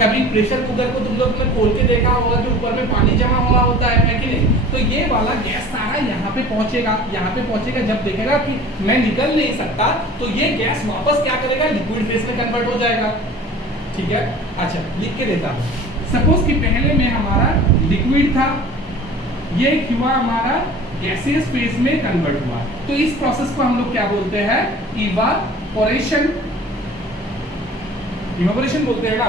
कभी प्रेशर कुकर को तुम लोग ने खोल के देखा होगा कि ऊपर में पानी जमा हुआ होता है कि नहीं? तो ये वाला गैस सारा यहाँ पे पहुंचेगा। जब देखेगा कि मैं निकल नहीं सकता तो ये गैस वापस क्या करेगा? लिक्विड फेज में कन्वर्ट हो जाएगा, ठीक है? अच्छा, लिख के देता हूँ। सपोज कि पहले में हमारा लिक्विड था, ये हुआ हमारा गैसियस फेज में कन्वर्ट हुआ, तो इस प्रोसेस को हम लोग क्या बोलते हैं? इवापोरेशन बोलते हैं ना।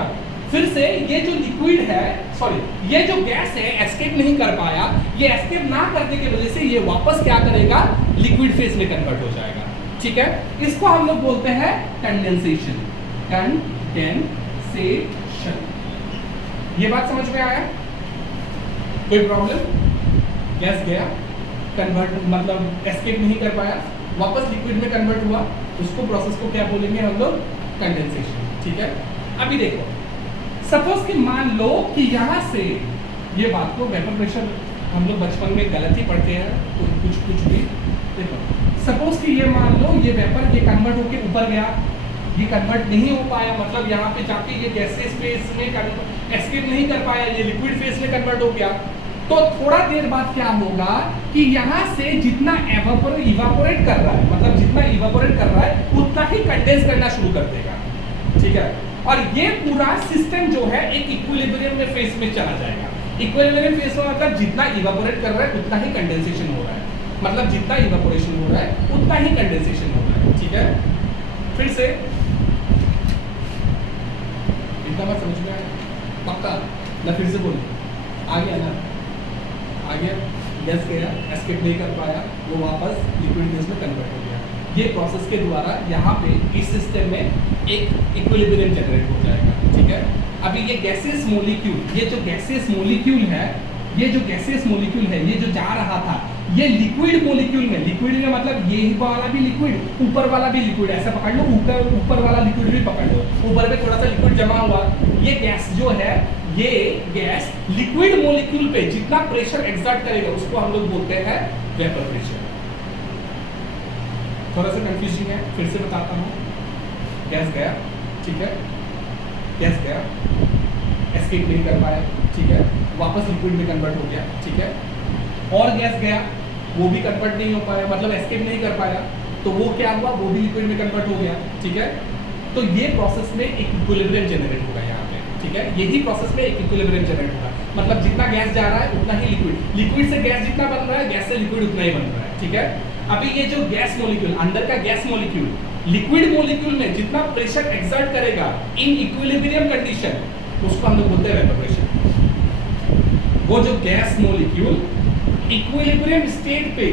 फिर से ये जो लिक्विड है सॉरी, ये जो गैस है एस्केप नहीं कर पाया, ये एस्केप ना करने की वजह से ये वापस क्या करेगा, लिक्विड फेज में कन्वर्ट हो जाएगा। ठीक है, इसको हम लोग बोलते हैं कंडेंसेशन। कंडेंसेशन, ये बात समझ में आया? कोई प्रॉब्लम? गैस गया, कन्वर्ट मतलब एस्केप नहीं कर पाया, वापस लिक्विड में कन्वर्ट हुआ, उसको प्रोसेस को क्या बोलेंगे हम लोग, कंडेंसेशन। ठीक है, अभी देखो, सपोज कि मान लो कि यहाँ से ये बात को वेपर प्रेशर हम लोग बचपन में गलत ही पढ़ते हैं, कुछ भी। देखो, सपोज कि ये मान लो ये वेपर ये कन्वर्ट होके ऊपर गया, ये कन्वर्ट नहीं हो पाया, मतलब यहाँ पे जाके ये गैसेस फेज में एस्केप नहीं कर पाया, ये लिक्विड फेज में कन्वर्ट हो गया। तो थोड़ा देर बाद क्या होगा कि यहाँ से जितना इवापोरेट कर रहा है, मतलब जितना इवापोरेट कर रहा है उतना ही कंडेंस करना शुरू कर देगा। ठीक है, और ये पूरा सिस्टम जो है एक इक्विलिब्रियम में फेज में चला जाएगा। इक्विलिब्रियम फेज में मतलब जितना इवापोरेट कर रहा है उतना ही कंडेंसेशन हो रहा है, मतलब जितना इवापोरेशन हो रहा है उतना ही कंडेंसेशन हो रहा है। ठीक है, फिर से इतना बात समझ में आया? पक्का ना? फिर से बोलो, आ गया ना? आ गया, गैस गया, एस्केप नहीं कर पाया, वो वापस लिक्विड गैस में कन्वर्ट हो गया। ये प्रोसेस के द्वारा यहाँ पे इस सिस्टम में एक इक्विलिब्रियम जनरेट हो जाएगा। ठीक है, अभी ये गैसेस मॉलिक्यूल, ये जो गैसेस मॉलिक्यूल है, ये जो गैसेस मॉलिक्यूल है, ये जो जा रहा था, ये लिक्विड मॉलिक्यूल में, लिक्विड में मतलब ये वाला भी लिक्विड, ऊपर वाला भी लिक्विड, ऐसा पकड़ लो, ऊपर वाला लिक्विड भी पकड़ लो, ऊपर पे थोड़ा सा लिक्विड जमा हुआ, ये गैस जो है, ये गैस लिक्विड मॉलिक्यूल पे जितना प्रेशर एक्सर्ट करेगा उसको हम लोग बोलते हैं वेपर प्रेशर। थोड़ा सा कंफ्यूजिंग है, फिर से बताता हूँ। गैस गया, ठीक है, गैस गया, एस्केप नहीं कर पाया, ठीक है, वापस लिक्विड में कन्वर्ट हो गया। ठीक है, और गैस गया, वो भी कन्वर्ट नहीं हो पाया, मतलब एस्केप नहीं कर पाया, तो वो क्या हुआ, वो भी लिक्विड में कन्वर्ट हो गया। ठीक है, तो ये प्रोसेस में एक इक्विलिब्रियम जनरेट होगा यहाँ पे। ठीक है, यही प्रोसेस में एक इक्विलिब्रियम जनरेट होगा, मतलब जितना गैस जा रहा है उतना ही लिक्विड, लिक्विड से गैस जितना बन रहा है, गैस से लिक्विड उतना ही बन रहा है। ठीक है, अभी ये जो गैस मॉलिक्यूल, अंदर का गैस मॉलिक्यूल लिक्विड मॉलिक्यूल में जितना प्रेशर एक्सर्ट करेगा इन इक्विलिब्रियम कंडीशन, उसको हम लोग बोलते हैं वेपर प्रेशर। वो जो गैस मॉलिक्यूल इक्विलिब्रियम स्टेट पे,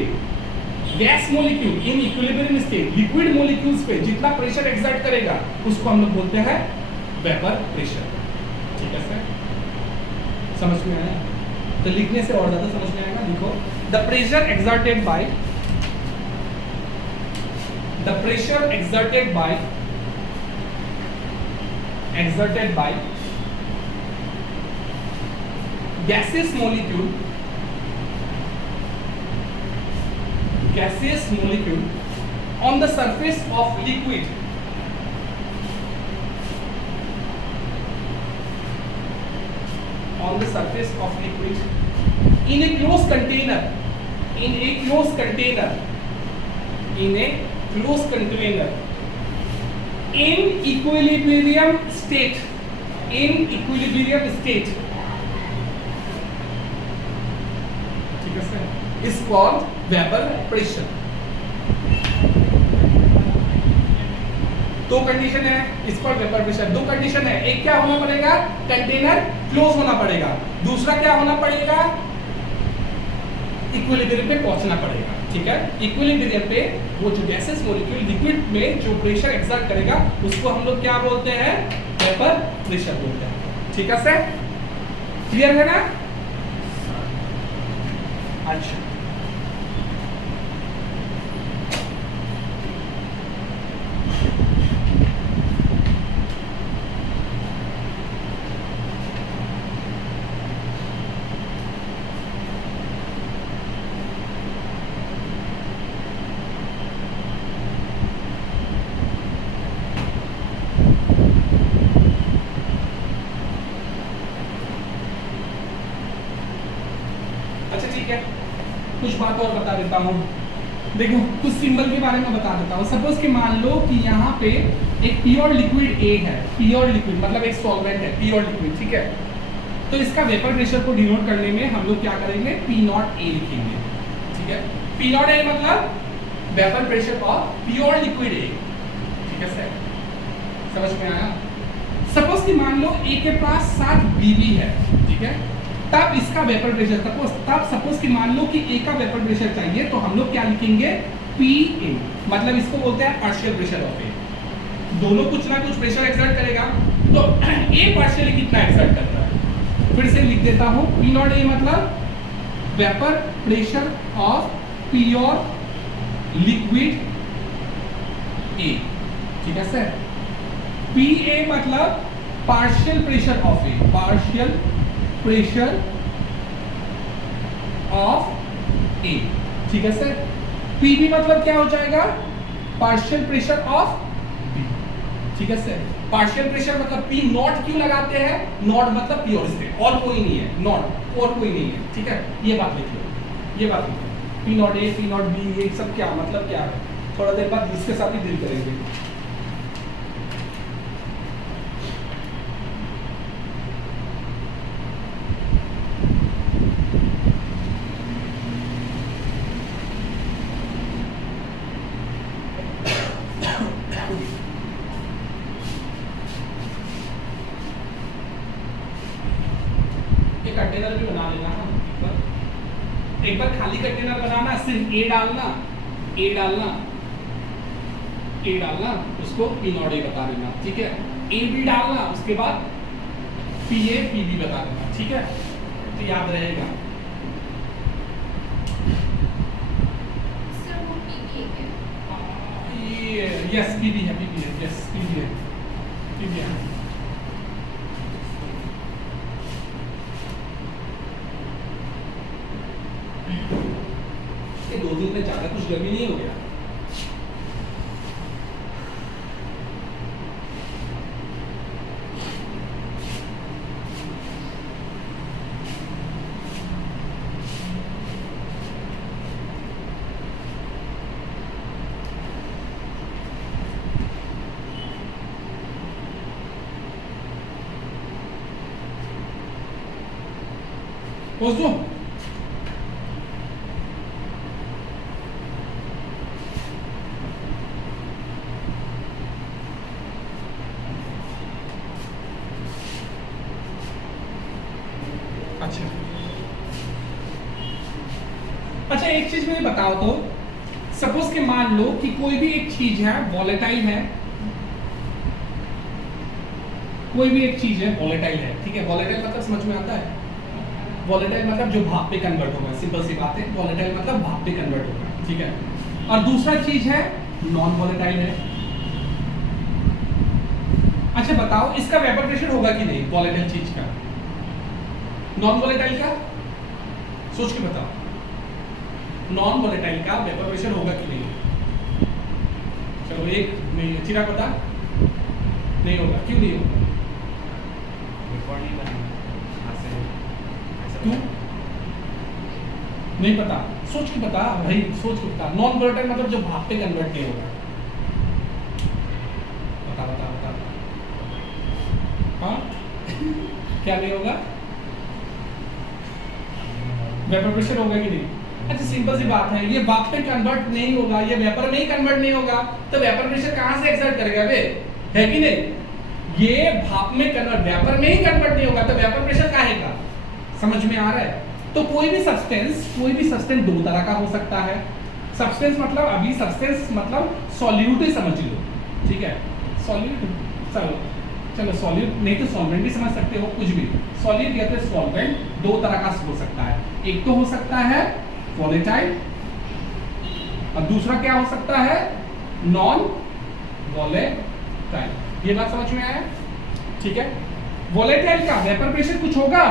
gas molecule in equilibrium state liquid molecules पे जितना प्रेशर एक्सर्ट करेगा उसको हम लोग बोलते हैं वेपर प्रेशर। ठीक है सर, समझ में आया? तो लिखने से और ज्यादा समझ में आएगा। लिखो, the pressure exerted by gaseous molecule on the surface of liquid in a closed container in equilibrium state ठीक है sir, is called vapour pressure. दो कंडीशन है, इस पर वेपर प्रेशर। दो कंडीशन है, एक क्या होना पड़ेगा, कंटेनर क्लोज होना पड़ेगा, दूसरा क्या होना पड़ेगा, इक्विलिब्रियम पे पहुंचना पड़ेगा। ठीक है, इक्विलिब्रियम पे वो जो गैसेस मॉलिक्यूल लिक्विड में जो प्रेशर एक्सर्ट करेगा उसको हम लोग क्या बोलते हैं, वेपर प्रेशर बोलते हैं। ठीक है सर, क्लियर है ना? अच्छा, कुछ बात और बता देता हूँ। देखो, कुछ सिंबल के बारे में बता देता हूँ। सपोज कि मान लो कि यहाँ पे एक प्योर लिक्विड ए है, प्योर लिक्विड मतलब एक सॉल्वेंट है, प्योर लिक्विड। ठीक है, तो इसका वेपर प्रेशर को डिनोट करने में हम लोग क्या करेंगे, P0A लिखेंगे। ठीक है, P0A मतलब vapour pressure of pure liquid A. ठीक है सर, समझ में आया? सपोज कि मान लो ए के पास 7 बी भी है, ठीक है, तब इसका वेपर प्रेशर सपोज कि मान लो कि ए का वेपर प्रेशर चाहिए, तो हम लोग क्या लिखेंगे, पी ए, मतलब इसको बोलते हैं पार्शियल प्रेशर ऑफ ए। दोनों कुछ ना कुछ प्रेशर एक्सर्ट करेगा, तो ए पार्शियली कितना एक्सर्ट करता है, फिर से लिख देता हूं, पी नॉट ए मतलब vapour pressure of pure liquid A, ठीक है सर। पी ए मतलब partial pressure of A, partial pressure of A, ठीक है सर। पी बी मतलब क्या हो जाएगा, पार्शियल प्रेशर ऑफ बी, ठीक है सर। पार्शियल प्रेशर मतलब पी नॉट क्यों लगाते हैं, नॉट मतलब प्योर स्टेट, और कोई नहीं है, नॉट और कोई नहीं है, ठीक है, ये बात लिख लो, ये बात लिख लो। P not A, P not B, ये सब क्या मतलब क्या है, थोड़ा देर बाद इसके साथ ही डील करेंगे। ये कंटेनर भी बना लेना, हाँ एक बार खाली कंटेनर बनाना, सिर्फ ए डालना, ए डालना, ए डालना, उसको पी नॉट ए बता देना, ठीक है। ए बी डालना, उसके बाद पी ए पी बी बता देना, ठीक है, तो याद रहेगा। सर वो पीबी है क्या? ये यस पी बी है, पी बी है, यस पी बी है, पी बी है। ये 2 दिन में ज्यादा कुछ गर्मी नहीं हो गया। पोस्ट दो। अच्छा एक चीज मुझे बताओ तो, सपोज कि मान लो कि कोई भी एक चीज है वॉलेटाइल है, कोई भी एक चीज है वॉलेटाइल है, ठीक है। वॉलेटाइल मतलब समझ में आता है, वॉलेटाइल मतलब जो भाप पे कन्वर्ट होगा, सिंपल सी बात है, वॉलेटाइल मतलब भाप पे कन्वर्ट होगा, ठीक है। और दूसरा चीज है नॉन वॉलेटाइल है। अच्छा बताओ इसका वेपर प्रेशर होगा कि नहीं, वॉलेटाइल चीज का, नॉन वॉलेटाइल का, सोच के बताओ, नॉन वॉलेटाइल का वेपर प्रेशर होगा कि नहीं। चलो एक नहीं, चिराग बता, नहीं होगा, क्यों नहीं होगा, रिकॉर्ड नहीं बनेगा, क्यों नहीं पता, सोच के बता भाई, सोच के बता। नॉन वॉलेटाइल मतलब जो भाप पे कन्वर्ट नहीं होगा, बता बता बता, हाँ क्या नहीं होगा, वेपर प्रेशर होगा कि नहीं। अच्छा सिंपल सी बात है, ये भाप पे कन्वर्ट नहीं होगा, ये वेपर में ही कन्वर्ट नहीं होगा, तो वेपर प्रेशर कहां से एक्सर्ट करेगा बे, है कि नहीं। ये भाप में कन्वर्ट, वेपर में ही कन्वर्ट नहीं होगा, तो वेपर प्रेशर काहे का, समझ में आ रहा है। तो कोई भी सब्सटेंस दो तरह का हो सकता है। सब्सटेंस मतलब, अभी सब्सटेंस मतलब सॉल्यूट ही समझ लो, ठीक है, सॉल्यूट, चलो सॉल्यूट नहीं तो सॉल्वेंट भी समझ सकते हो, कुछ भी, सॉलिड या फिर सॉल्वेंट दो तरह का हो सकता है। एक तो हो सकता है वॉलेटाइल और दूसरा क्या हो सकता है, नॉन वॉलेटाइल। ये बात समझ में आया, ठीक है। वॉलेटाइल का वेपर प्रेशर कुछ होगा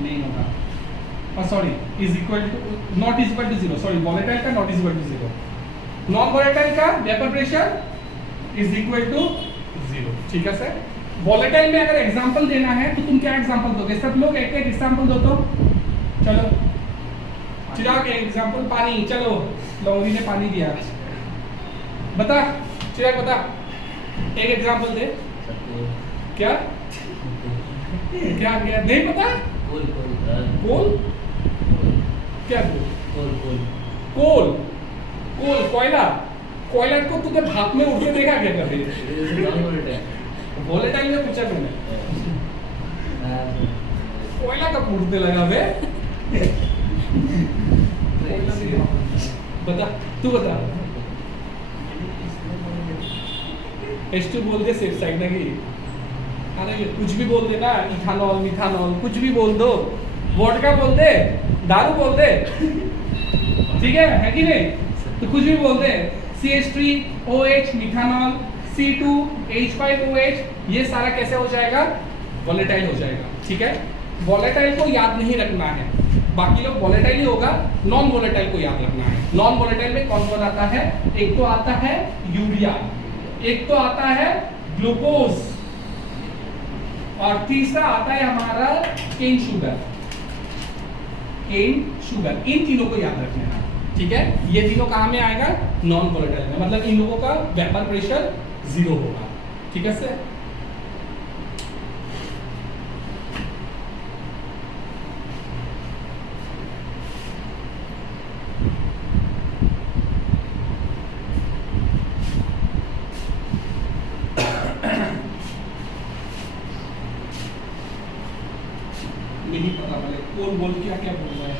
नहीं होगा, और sorry is equal to, naught is equal to zero, sorry volatile का naught is equal to zero, non volatile का vapour pressure is equal to zero, ठीक है सर। वॉलेटाइल में अगर एग्जांपल देना है तो तुम क्या एग्जांपल दोगे, सब लोग एक एक एग्जांपल दो तो, चलो चिराग एग्जांपल, पानी, चलो लौरी ने पानी दिया, बता चिराग बता, एक एग्जांपल दे, क्या क्या क्या नहीं पता, कोल क्या, कोल कोयला, कोयला को तुझे भाप में उड़ते देखा क्या कभी, वोलेटाइल में पूछा मैंने, कोयला का पूछने लगा बे। बता, तू बता। H2 बोल दे, सेफ साइड ना की। अरे कुछ भी बोल दे ना, इथानॉल मिथानॉल कुछ भी बोल दो, वोडका बोल दे, दारू बोल दे, ठीक है कि नहीं? तो कुछ भी बोल दे, CH3OH मिथानॉल, C2H5OH, ये सारा कैसे हो जाएगा? वोलेटाइल हो जाएगा, ठीक है? वोलेटाइल को याद नहीं रखना है, बाकी लोग वोलेटाइल ही होगा, नॉन वोलेटाइल को याद रखना है। नॉन वोलेटाइल में कौन कौन आता है? एक तो आता है यूरिया, एक तो आता है ग्लूकोज, और तीसरा आता है हमारा केन शुगर। केन शुगर, इन तीनों को याद रखना है, ठीक है? ये तीनों कहाँ में आएगा? नॉन वोलेटाइल में, मतलब इन लोगों का वेपर प्रेशर 0 होगा, ठीक है सर? नहीं पता वाले कौन बोल क्या क्या बोल रहा है।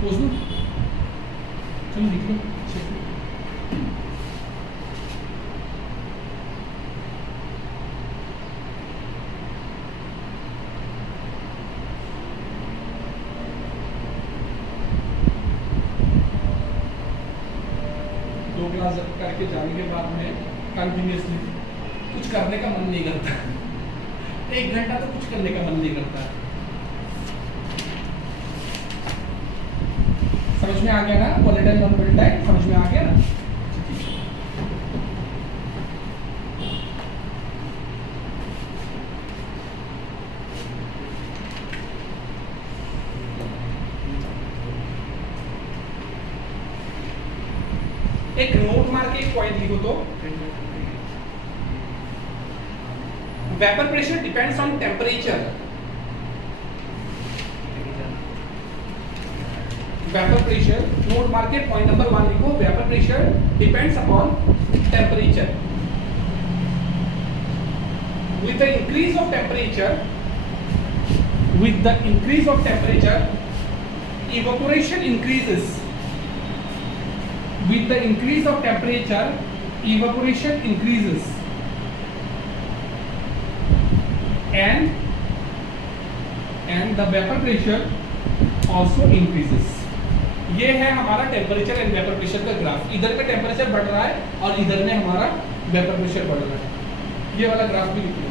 पोज लो, चलो लिख लो, चेक लो। दो क्लास करके जाने के बाद में कंटिन्यूसली कुछ करने का मन नहीं करता। 1 घंटा तो कुछ करने का मन नहीं करता। समझ में आ गया ना? वोलेटाइल नॉन वोलेटाइल समझ में आ गया ना? एक नोट मार के एक पॉइंट लिखो तो, vapour pressure depends on temperature. Vapour pressure, note मार के पॉइंट नंबर 1 लिखो, vapour pressure depends upon temperature. With the increase of temperature, evaporation increases. With the increase of temperature, evaporation increases, and the vapor pressure also increases. ये है हमारा temperature and vapour pressure का graph. इधर का temperature बढ़ रहा है और इधर में हमारा वेपर प्रेशर बढ़ रहा है। ये वाला ग्राफ भी लिख लो,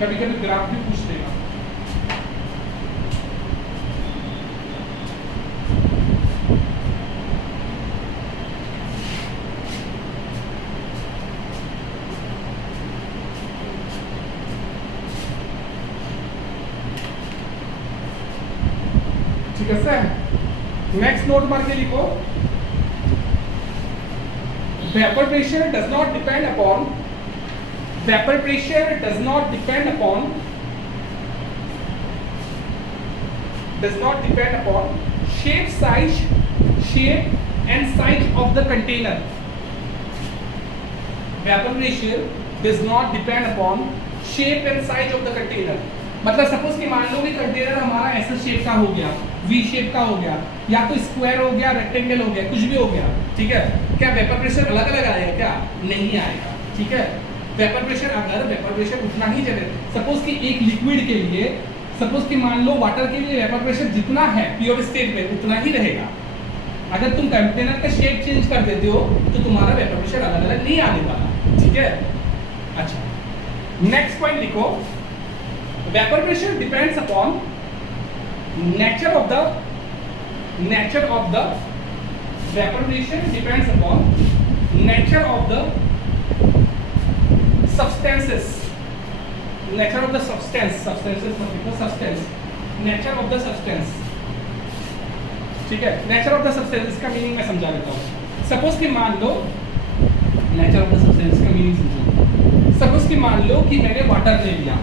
कभी कभी ग्राफ भी पूछ देगा। ठीक है सर? नेक्स्ट नोट मार के लिखो, vapour pressure does not depend upon shape and size of the container. Vapor pressure does not depend upon shape and size of the container. मतलब सपोज कि मान लो कि कंटेनर हमारा ऐसा शेप का हो गया, वी शेप का हो गया, या तो स्क्वायर हो गया, रेक्टेंगल हो गया, कुछ भी हो गया, ठीक है? क्या वेपर प्रेशर अलग अलग आएगा? क्या नहीं आएगा, ठीक है? वेपर प्रेशर उतना ही चले। सपोज कि एक लिक्विड के लिए, सपोज कि मान लो वाटर के लिए वेपर प्रेशर जितना है प्योर स्टेट में उतना ही रहेगा। अगर तुम कंटेनर का शेप चेंज कर देते हो तो तुम्हारा वेपर प्रेशर अलग अलग नहीं आने वाला, ठीक है? अच्छा, नेक्स्ट पॉइंट लिखो, vapour pressure depends upon nature of the vapor pressure depends upon nature of the substances. Nature of the substance, nature of the substance, ठीक है? nature of the substance इसका मीनिंग मैं समझा देता हूँ। सपोज कि मान लो, nature of the substance का मीनिंग समझो। सपोज कि मान लो कि मैंने वाटर ले लिया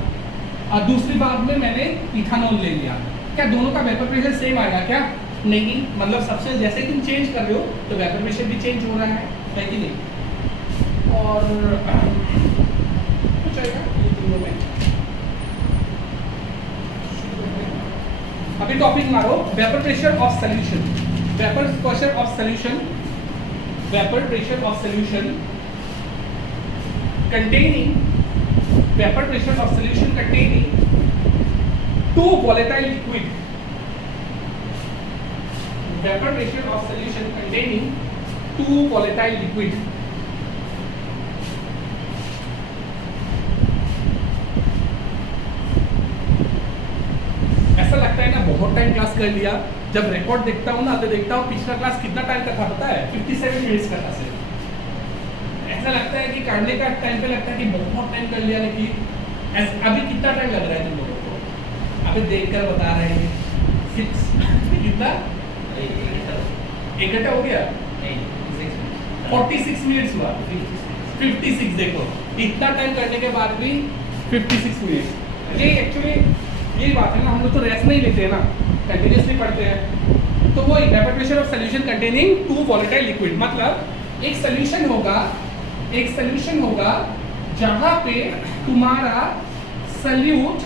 और दूसरी बात में मैंने इथानॉल ले लिया, क्या दोनों का वेपर प्रेशर सेम आएगा? क्या नहीं, मतलब सबसे जैसे तुम चेंज कर रहे हो तो वेपर प्रेशर भी चेंज हो रहा है कि नहीं। और कुछ आएगा ये तीनों में। अभी टॉपिक मारो vapour pressure of solution, vapour pressure of solution, vapour pressure of solution containing vapor pressure of solution containing two volatile liquid, vapor pressure of solution containing two volatile liquid। ऐसा लगता है ना बहुत टाइम क्लास कर लिया, जब record देखता हूँ ना तो देखता हूँ पिछला क्लास कितना टाइम का था पता है, 57 मिनट्स का था सिर्फ। ऐसा लगता है कि करने का टाइम पे लगता है कि बहुत टाइम कर लिया, लेकिन अभी कितना टाइम लग रहा है तुम लोगों को? अभी देखकर बता रहे हैं कितना 1 घंटा हो गया, 46 मिनट्स हुआ, 56 देखो इतना टाइम करने के बाद भी 56 मिनट्स। ये एक्चुअली यही बात है ना, हम लोग तो रेस्ट नहीं लेते हैं ना, कंटिन्यूसली पढ़ते हैं। तो वो vapour pressure of solution containing two volatile liquid, मतलब एक सॉल्यूशन होगा जहां पे तुम्हारा सल्यूट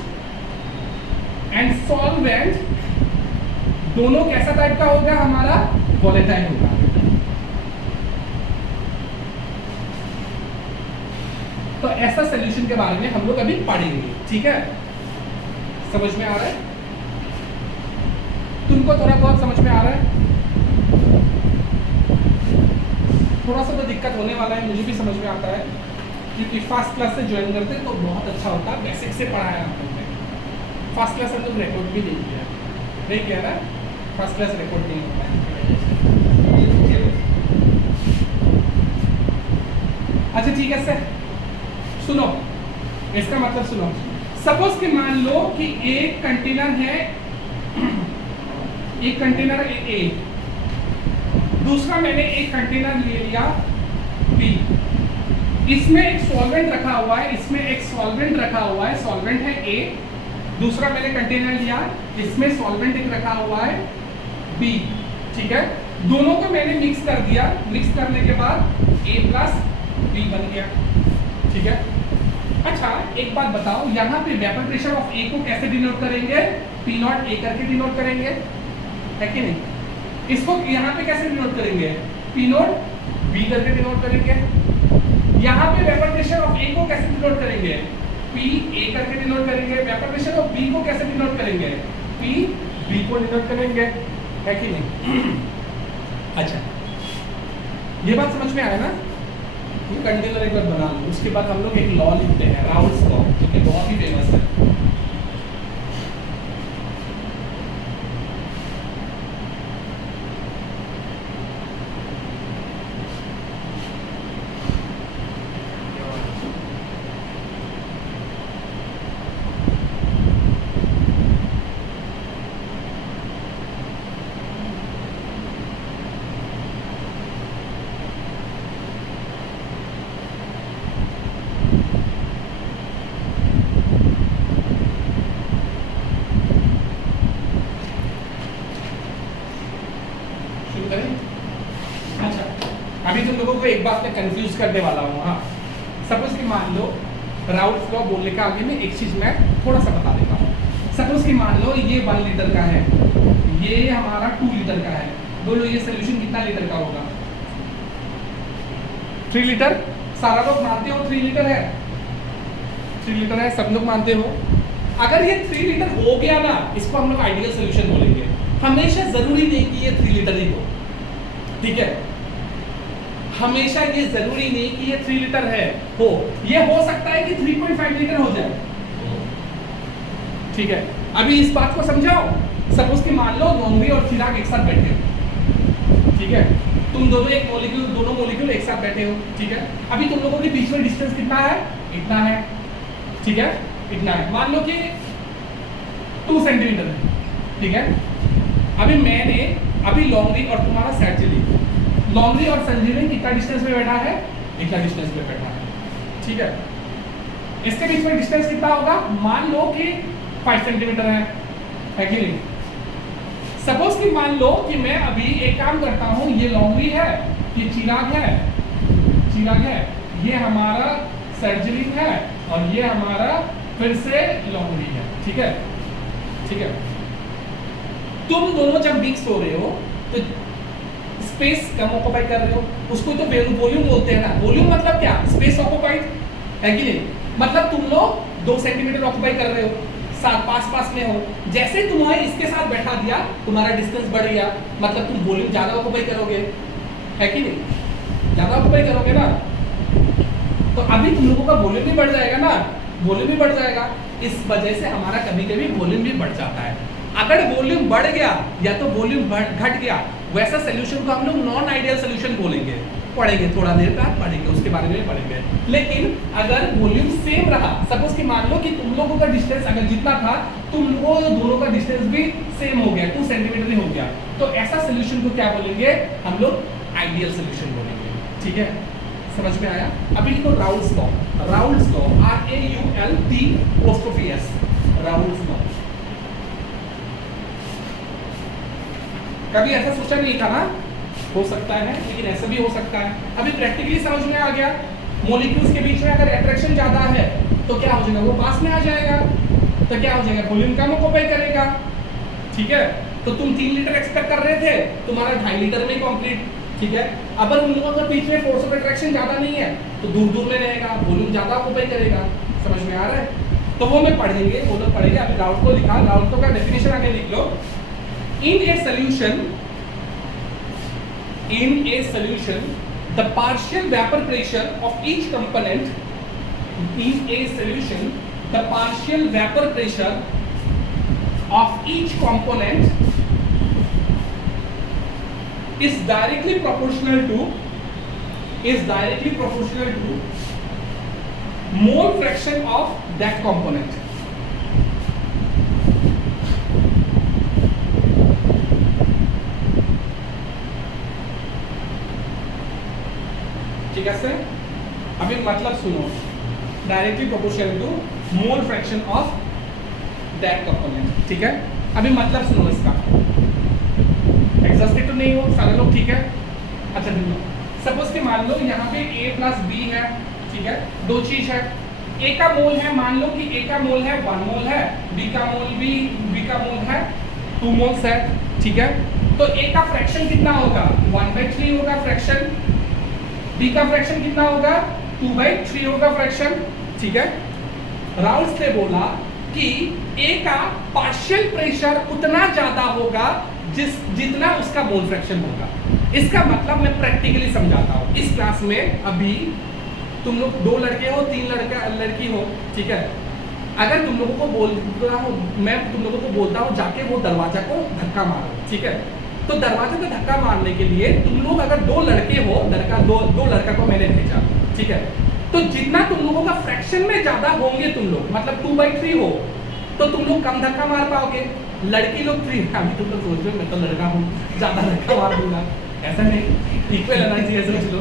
एंड सॉल्वेंट दोनों कैसा टाइप का होगा, हमारा वोलेटाइल होगा। तो ऐसा सॉल्यूशन के बारे में हम लोग अभी पढ़ेंगे, ठीक है? समझ में आ रहा है? तुमको थोड़ा बहुत समझ में आ रहा है? थोड़ा सा तो दिक्कत होने वाला है, मुझे भी समझ में आता है, क्योंकि फर्स्ट क्लास से ज्वाइन करते तो बहुत अच्छा होता, बेसिक से पढ़ाया हम लोग ने। फर्स्ट क्लास हम लोग रिकॉर्ड भी नहीं किया ना, फर्स्ट क्लास रिकॉर्ड नहीं होता है। अच्छा ठीक है सर, सुनो इसका मतलब सुनो। सपोज कि मान लो कि एक कंटेनर है, एक कंटेनर ए, दूसरा मैंने एक कंटेनर ले लिया बी, इसमें एक सॉल्वेंट रखा हुआ है, इसमें एक सॉल्वेंट रखा हुआ है, सॉल्वेंट है ए। दूसरा मैंने कंटेनर लिया, इसमें सॉल्वेंट एक रखा हुआ है बी, ठीक है? दोनों को मैंने मिक्स कर दिया, मिक्स करने के बाद ए प्लस बी बन गया, ठीक है? अच्छा एक बात बताओ, यहाँ पे वेपर प्रेशर ऑफ ए को कैसे डिनोट करेंगे? पी नॉट ए करके डिनोट करेंगे, है कि नहीं? इसको यहाँ पे कैसे डिनोट करेंगे? पी नॉट बी करके डिनोट करेंगे। यहाँ पे वेपर प्रेशर ऑफ ए को कैसे डिनोट करेंगे? पी ए करके डिनोट करेंगे। वेपर प्रेशर ऑफ बी को कैसे डिनोट करेंगे? पी बी को डिनोट करेंगे, है कि नहीं? अच्छा ये बात समझ में आया ना? ये कंटेनर एक बार बना लो, उसके बाद हम लोग एक लॉ लिखते हैं, राउल्स लॉ, जो कि बहुत ही फेमस है। एक बात मैं कंफ्यूज करने वाला हूँ। हाँ सपोज कि मान लो राउल्स लॉ बोलने के आगे में एक चीज मैं थोड़ा सा बता देता हूँ। सपोज कि मान लो ये 1 लीटर का है, ये हमारा 2 लीटर का है, बोलो ये सोल्यूशन कितना लीटर का होगा? 3 लीटर। सारा लोग मानते हो 3 लीटर है, 3 लीटर है, सब लोग मानते हो। अगर ये 3 लीटर हो गया ना, इसको हम लोग आइडियल सोल्यूशन बोलेंगे। हमेशा जरूरी नहीं कि ये 3 लीटर ही हो, ठीक है? हमेशा ये जरूरी नहीं कि ये 3 लीटर है हो, ये हो सकता है कि 3.5 लीटर हो जाए, ठीक है? अभी इस बात को समझाओ। सपोज कि मान लो लॉन्गरी और चिराग एक साथ बैठे हो, ठीक है? तुम दोनों मॉलिक्यूल एक साथ बैठे हो, ठीक है? अभी तुम लोगों के बीच में डिस्टेंस कितना है? इतना है, ठीक है? इतना है। मान लो कि 2 सेंटीमीटर है, ठीक है? अभी लॉन्गरी और तुम्हारा सैचुली, लॉन्गरी और संजीवनी कितना डिस्टेंस पे बैठा है? इतना डिस्टेंस पे बैठा है, ठीक है? इसके बीच में डिस्टेंस कितना होगा? मान लो कि 5 सेंटीमीटर है कि नहीं? सपोज कि मान लो कि मैं अभी एक काम करता हूं, ये लॉन्ड्री है, ये चिराग है, ये हमारा सर्जरी है और ये हमारा फिर से लॉन्ड्री है। ठीक है, ठीक है। तुम दोनों जब मिक्स हो रहे हो तो स्पेस कम ऑक्युपाई कर रहे हो, उसको तो वॉल्यूम बोलते हैं ना। वॉल्यूम मतलब क्या? स्पेस ऑक्युपाइड है कि नहीं? मतलब तुम लोग 2 सेंटीमीटर ऑक्युपाई कर रहे हो, साथ पास में हो। जैसे तुम्हारे इसके साथ बैठा दिया, तुम्हारा डिस्टेंस बढ़ गया, मतलब तुम वॉल्यूम ज्यादा ऑक्युपाई करोगे, है कि नहीं? ज्यादा ऑक्युपाई करोगे ना, तो अभी तुम लोगों का वॉल्यूम भी बढ़ जाएगा ना, वॉल्यूम भी बढ़ जाएगा। इस वजह से हमारा कभी-कभी वॉल्यूम भी बढ़ जाता है। अगर वॉल्यूम बढ़ गया या तो वॉल्यूम घट गया, वैसा सोल्यूशन को हम लोग नॉन आइडियल सोल्यूशन बोलेंगे। पढ़ेंगे थोड़ा देर बाद, पढ़ेंगे उसके बारे में पढ़ेंगे। लेकिन अगर वॉल्यूम सेम रहा, सपोज कि मान लो कि तुम लोगों का डिस्टेंस अगर जितना था, तुम लोगों दोनों का डिस्टेंस भी सेम हो गया, 2 सेंटीमीटर ही हो गया, तो ऐसा सोल्यूशन को क्या बोलेंगे हम लोग? आइडियल सोल्यूशन बोलेंगे। ठीक है, समझ में आया? अभी लिखो Raoult's law, Raoult's law, RAULT', Raoult's law. कभी ऐसा सोचा नहीं था ना, हो सकता है, लेकिन ऐसा भी हो सकता है। अभी प्रैक्टिकली समझ में आ गया। मॉलिक्यूल्स के बीच में अगर अट्रैक्शन ज्यादा है तो क्या हो जाएगा? वो पास में आ जाएगा, तो क्या हो जाएगा? वॉल्यूम कम ऑक्युपाई करेगा। ठीक है, तो तुम 3 लीटर एक्सपेक्ट कर रहे थे, तुम्हारा 2.5 लीटर में कंप्लीट। ठीक है, अगर उन लोगों के बीच में फोर्स ऑफ अट्रैक्शन ज्यादा नहीं है तो दूर दूर में रहेगा, वॉल्यूम ज्यादा ऑक्युपाई करेगा। समझ में आ रहा है? तो वो मैं पढ़ेंगे, वो लोग पढ़ेंगे। अभी राउल्ट को लिखा, राउल्ट का डेफिनेशन आगे लिख लो। In a solution, the partial vapor pressure of each component, in a solution, the partial vapor pressure of each component is directly proportional to mole fraction of that component. ठीक है, अभी मतलब सुनो, directly proportional to mole fraction of that component. ठीक है, अभी मतलब सुनो इसका, एग्जॉस्टेड तो नहीं हो सारे लोग? ठीक है, अच्छा देखो, सपोज कि मान लो यहाँ पे A प्लस B है। ठीक है, 2 चीज है, A का मोल है, मान लो कि A का मोल है 1 मोल है, B का मोल है 2 मोल्स है। ठीक है, तो A का फ्रैक्शन कितना होगा? 1/3 होगा फ्रैक्शन। B का फ्रैक्शन कितना होगा? 2/3 होगा फ्रैक्शन। ठीक है, राउल्स ने बोला कि A का पार्शियल प्रेशर उतना ज्यादा होगा जितना उसका मोल फ्रैक्शन होगा। इसका मतलब मैं प्रैक्टिकली समझाता हूँ। इस क्लास में अभी तुम लोग 2 लड़के हो, 3 लड़की हो। ठीक है, अगर तुम लोगों को बोलता हूँ, मैं तुम लोगों को बोलता हूँ जाके वो दरवाजा को धक्का मारो। ठीक है, तो दरवाजे को धक्का मारने के लिए तुम लोग अगर 2 लड़के हो, दो लड़का को मैंने भेजा। ठीक है, तो जितना तुम लोगों का फ्रैक्शन में ज्यादा होंगे तुम लोग, मतलब 2/3 हो, तो तुम लोग कम धक्का मार पाओगे। लड़की लोग 3, अभी तुम लोग सोच रहे हो मैं तो लड़का हूँ, ज्यादा धक्का मार दूंगा, ऐसा नहीं, इक्वल एनर्जी है, समझ लो।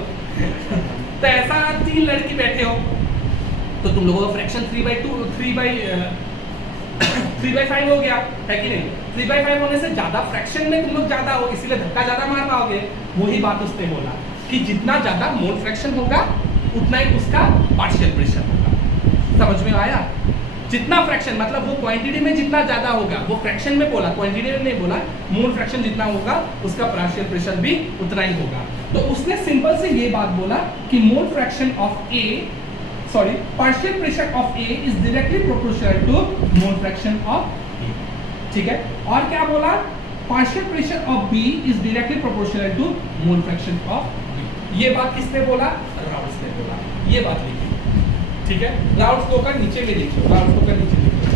तो ऐसा 3 लड़की बैठे हो तो तुम लोगों का फ्रैक्शन 3/5 हो गया, है कि नहीं? 3/5 होने से ज्यादा फ्रैक्शन में तुम लोग ज्यादा हो, इसीलिए धक्का ज्यादा मार पाओगे। वही बात उसने बोला कि जितना ज्यादा मोल फ्रैक्शन होगा उतना ही उसका पार्शियल प्रेशर होगा। समझ में आया? जितना फ्रैक्शन मतलब वो क्वांटिटी में जितना ज्यादा होगा, वो फ्रैक्शन में बोला, क्वांटिटी में नहीं बोला। मोल फ्रैक्शन जितना होगा उसका पार्शियल प्रेशर भी उतना ही होगा। तो उसने सिंपल से ये बात बोला कि mole fraction of partial pressure of A is directly proportional to mole fraction of B। ठीक है, और क्या बोला? partial pressure of B is directly proportional to mole fraction of B। ये बात किसने बोला? राउल्स ने बोला। ये बात लिखी, ठीक है, राउल्स को का नीचे में लिख लो, राउल्स को का नीचे लिख लो,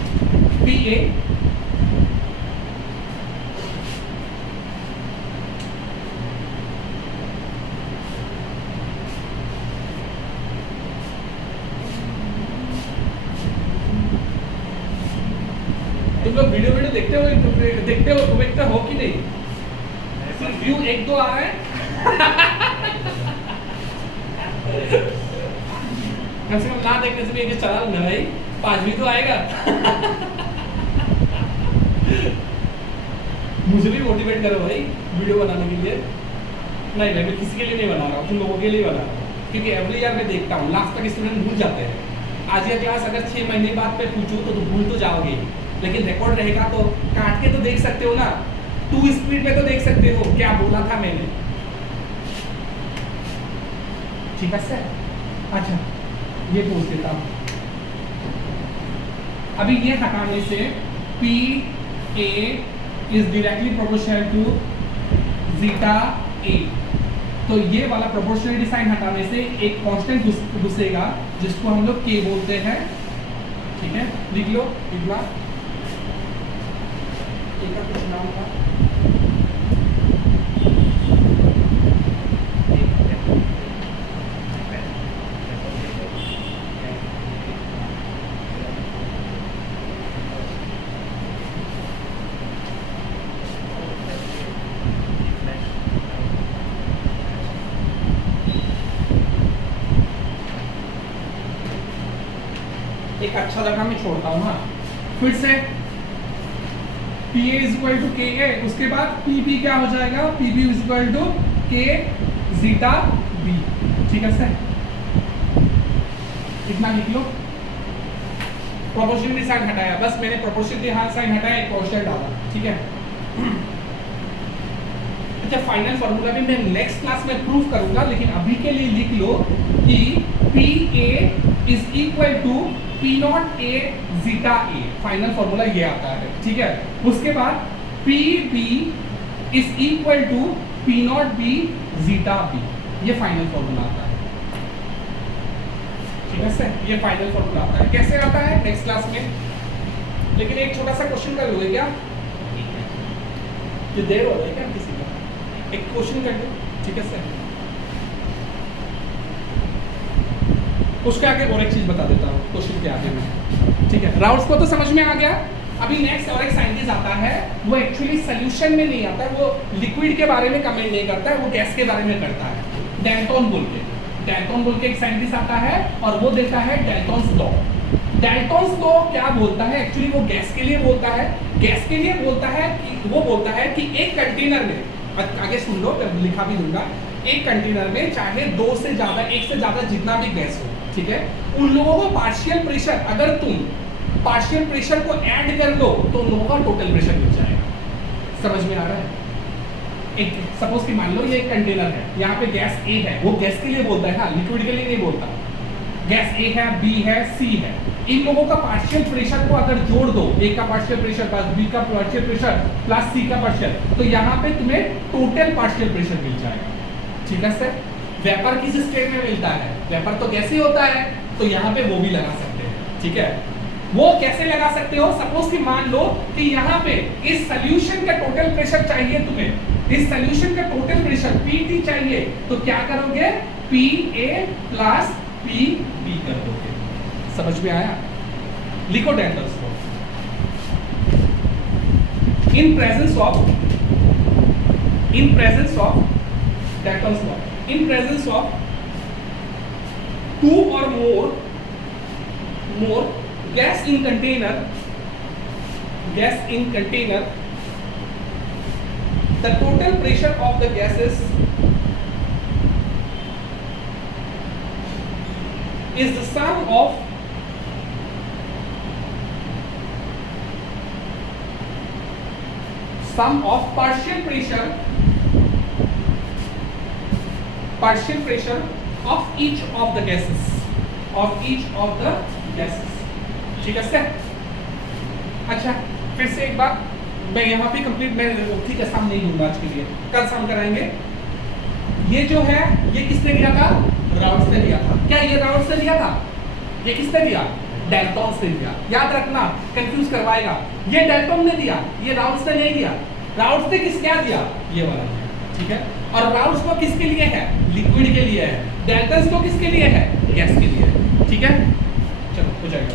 PA तुम लोग वीडियो देखते हो कि नहीं? सिर्फ व्यू 1-2 आ रहे हैं। कम से कम ना देखने से भी एक चला ना भाई, 5 भी तो आएगा। मुझे भी मोटिवेट मोटिवेट करो भाई वीडियो बनाने के लिए। नहीं मैं किसी के लिए नहीं बना रहा हूँ, तुम लोगों के लिए बना रहा हूँ, क्योंकि एवरी ईयर मैं देखता हूँ लास्ट तक स्टूडेंट भूल जाते हैं। आज ये क्लास अगर 6 महीने बाद में पूछूँ तो भूल तो जाओगे, लेकिन रिकॉर्ड रहेगा तो काट के तो देख सकते हो ना, 2 स्पीड में तो देख सकते हो क्या बोला था मैंने। ठीक है सर। अच्छा ये पूछ देता हूँ, अभी ये हटाने से P A is directly proportional to zeta A, तो ये वाला प्रोपोर्शनलिटी साइन हटाने से एक कांस्टेंट घुसेगा जिसको हम लोग के बोलते हैं। ठीक है लिख लो इतना, ए का कुछ नाम था, एक अच्छा जगह में छोड़ता हूँ। हाँ फिर से P A is equal to K A, उसके बाद पी बी क्या हो जाएगा, P B is equal to K zeta B. ठीक है सर, इतना लिख लो। प्रोपोर्शनलिटी साइन हटाया, बस मैंने प्रोपोर्शनलिटी साइन हटाया, एक कांस्टेंट डाला। ठीक है अच्छा फाइनल फार्मूला भी मैं नेक्स्ट क्लास में प्रूव करूंगा, लेकिन अभी के लिए लिख लो कि P A is equal to P not A zeta A, final formula ये आता है। ठीक है उसके बाद P B is equal to P not B zeta B, ये फाइनल फॉर्मूला आता है। ठीक है सर, ये फाइनल फॉर्मूला आता है। कैसे आता है नेक्स्ट क्लास में, लेकिन एक छोटा सा क्वेश्चन कर लोगे क्या, ये देर हो रहा है क्या किसी का, एक क्वेश्चन कर दो। ठीक है सर, उसके आगे और एक चीज बता देता हूँ क्वेश्चन के आगे में। ठीक है राउट्स को तो समझ में आ गया। अभी नेक्स्ट और एक साइंटिस्ट आता है, वो एक्चुअली सोल्यूशन में नहीं आता है, वो लिक्विड के बारे में कमेंट नहीं करता है, वो गैस के बारे में करता है। डैल्टन बोल के एक साइंटिस्ट आता है और वो देता है डेल्टन्स लॉ। डेल्टन्स लॉ क्या बोलता है, एक्चुअली वो गैस के लिए बोलता है। गैस के लिए बोलता है कि वो बोलता है कि एक कंटेनर में, आगे सुन लो मैं लिखा भी दूंगा, एक कंटेनर में चाहे 2 से ज्यादा, 1 से ज्यादा जितना भी गैस हो, ठीक है, उन लोगों को पार्शियल प्रेशर, अगर तुम पार्शियल प्रेशर को ऐड कर लो तो उन लोगों का टोटल प्रेशर मिल जाएगा। समझ में आ रहा है। एक सपोज कि मान लो ये एक कंटेनर है, यहाँ पे गैस ए है, वो गैस के लिए बोलता है, हाँ लिक्विड के लिए नहीं बोलता। गैस ए है, बी है, सी है, इन लोगों का पार्शियल प्रेशर को अगर जोड़ दो, ए का पार्शियल प्रेशर प्लस बी का पार्शियल प्रेशर प्लस सी का पार्शियल, तो यहाँ पे तुम्हें टोटल पार्शियल प्रेशर मिल जाएगा। ठीक है सर, वेपर किस स्टेट में मिलता है, वेपर तो गैस ही होता है, तो यहाँ पे वो भी लगा सकते हैं। ठीक है, वो कैसे लगा सकते हो, सपोज कि मान लो कि यहाँ पे इस सोल्यूशन का टोटल प्रेशर चाहिए तुम्हें, इस सोल्यूशन का टोटल प्रेशर पीटी चाहिए, तो क्या करोगे, P A plus P B कर दोगे। समझ में आया। लिखो Dalton's law. In presence of Dalton's law, in presence of 2 or more gas in container, the total pressure of the gases is the sum of partial pressure of each of the gases, ठीक है sir. अच्छा फिर से एक बार मैं यहाँ पे complete, मैं ठीक है सम नहीं दूंगा आज के लिए, कल सम कराएंगे। ये जो है ये किसने दिया था, राउट्स ने दिया था। क्या ये राउट्स ने दिया था, ये किसने दिया, डेल्टन्स ने दिया। याद रखना, कंफ्यूज करवाएगा। ये डेल्टन ने दिया, ये राउट्स ने नहीं दिया। राउट्स ने किस क्या दिया, ये वाला दिया। ठीक है, और राउट्स को किसके लिए है, लिक्विड के लिए है। डेल्टन्स को किसके लिए है, गैस के लिए है। ठीक है, चलो हो जाएगा।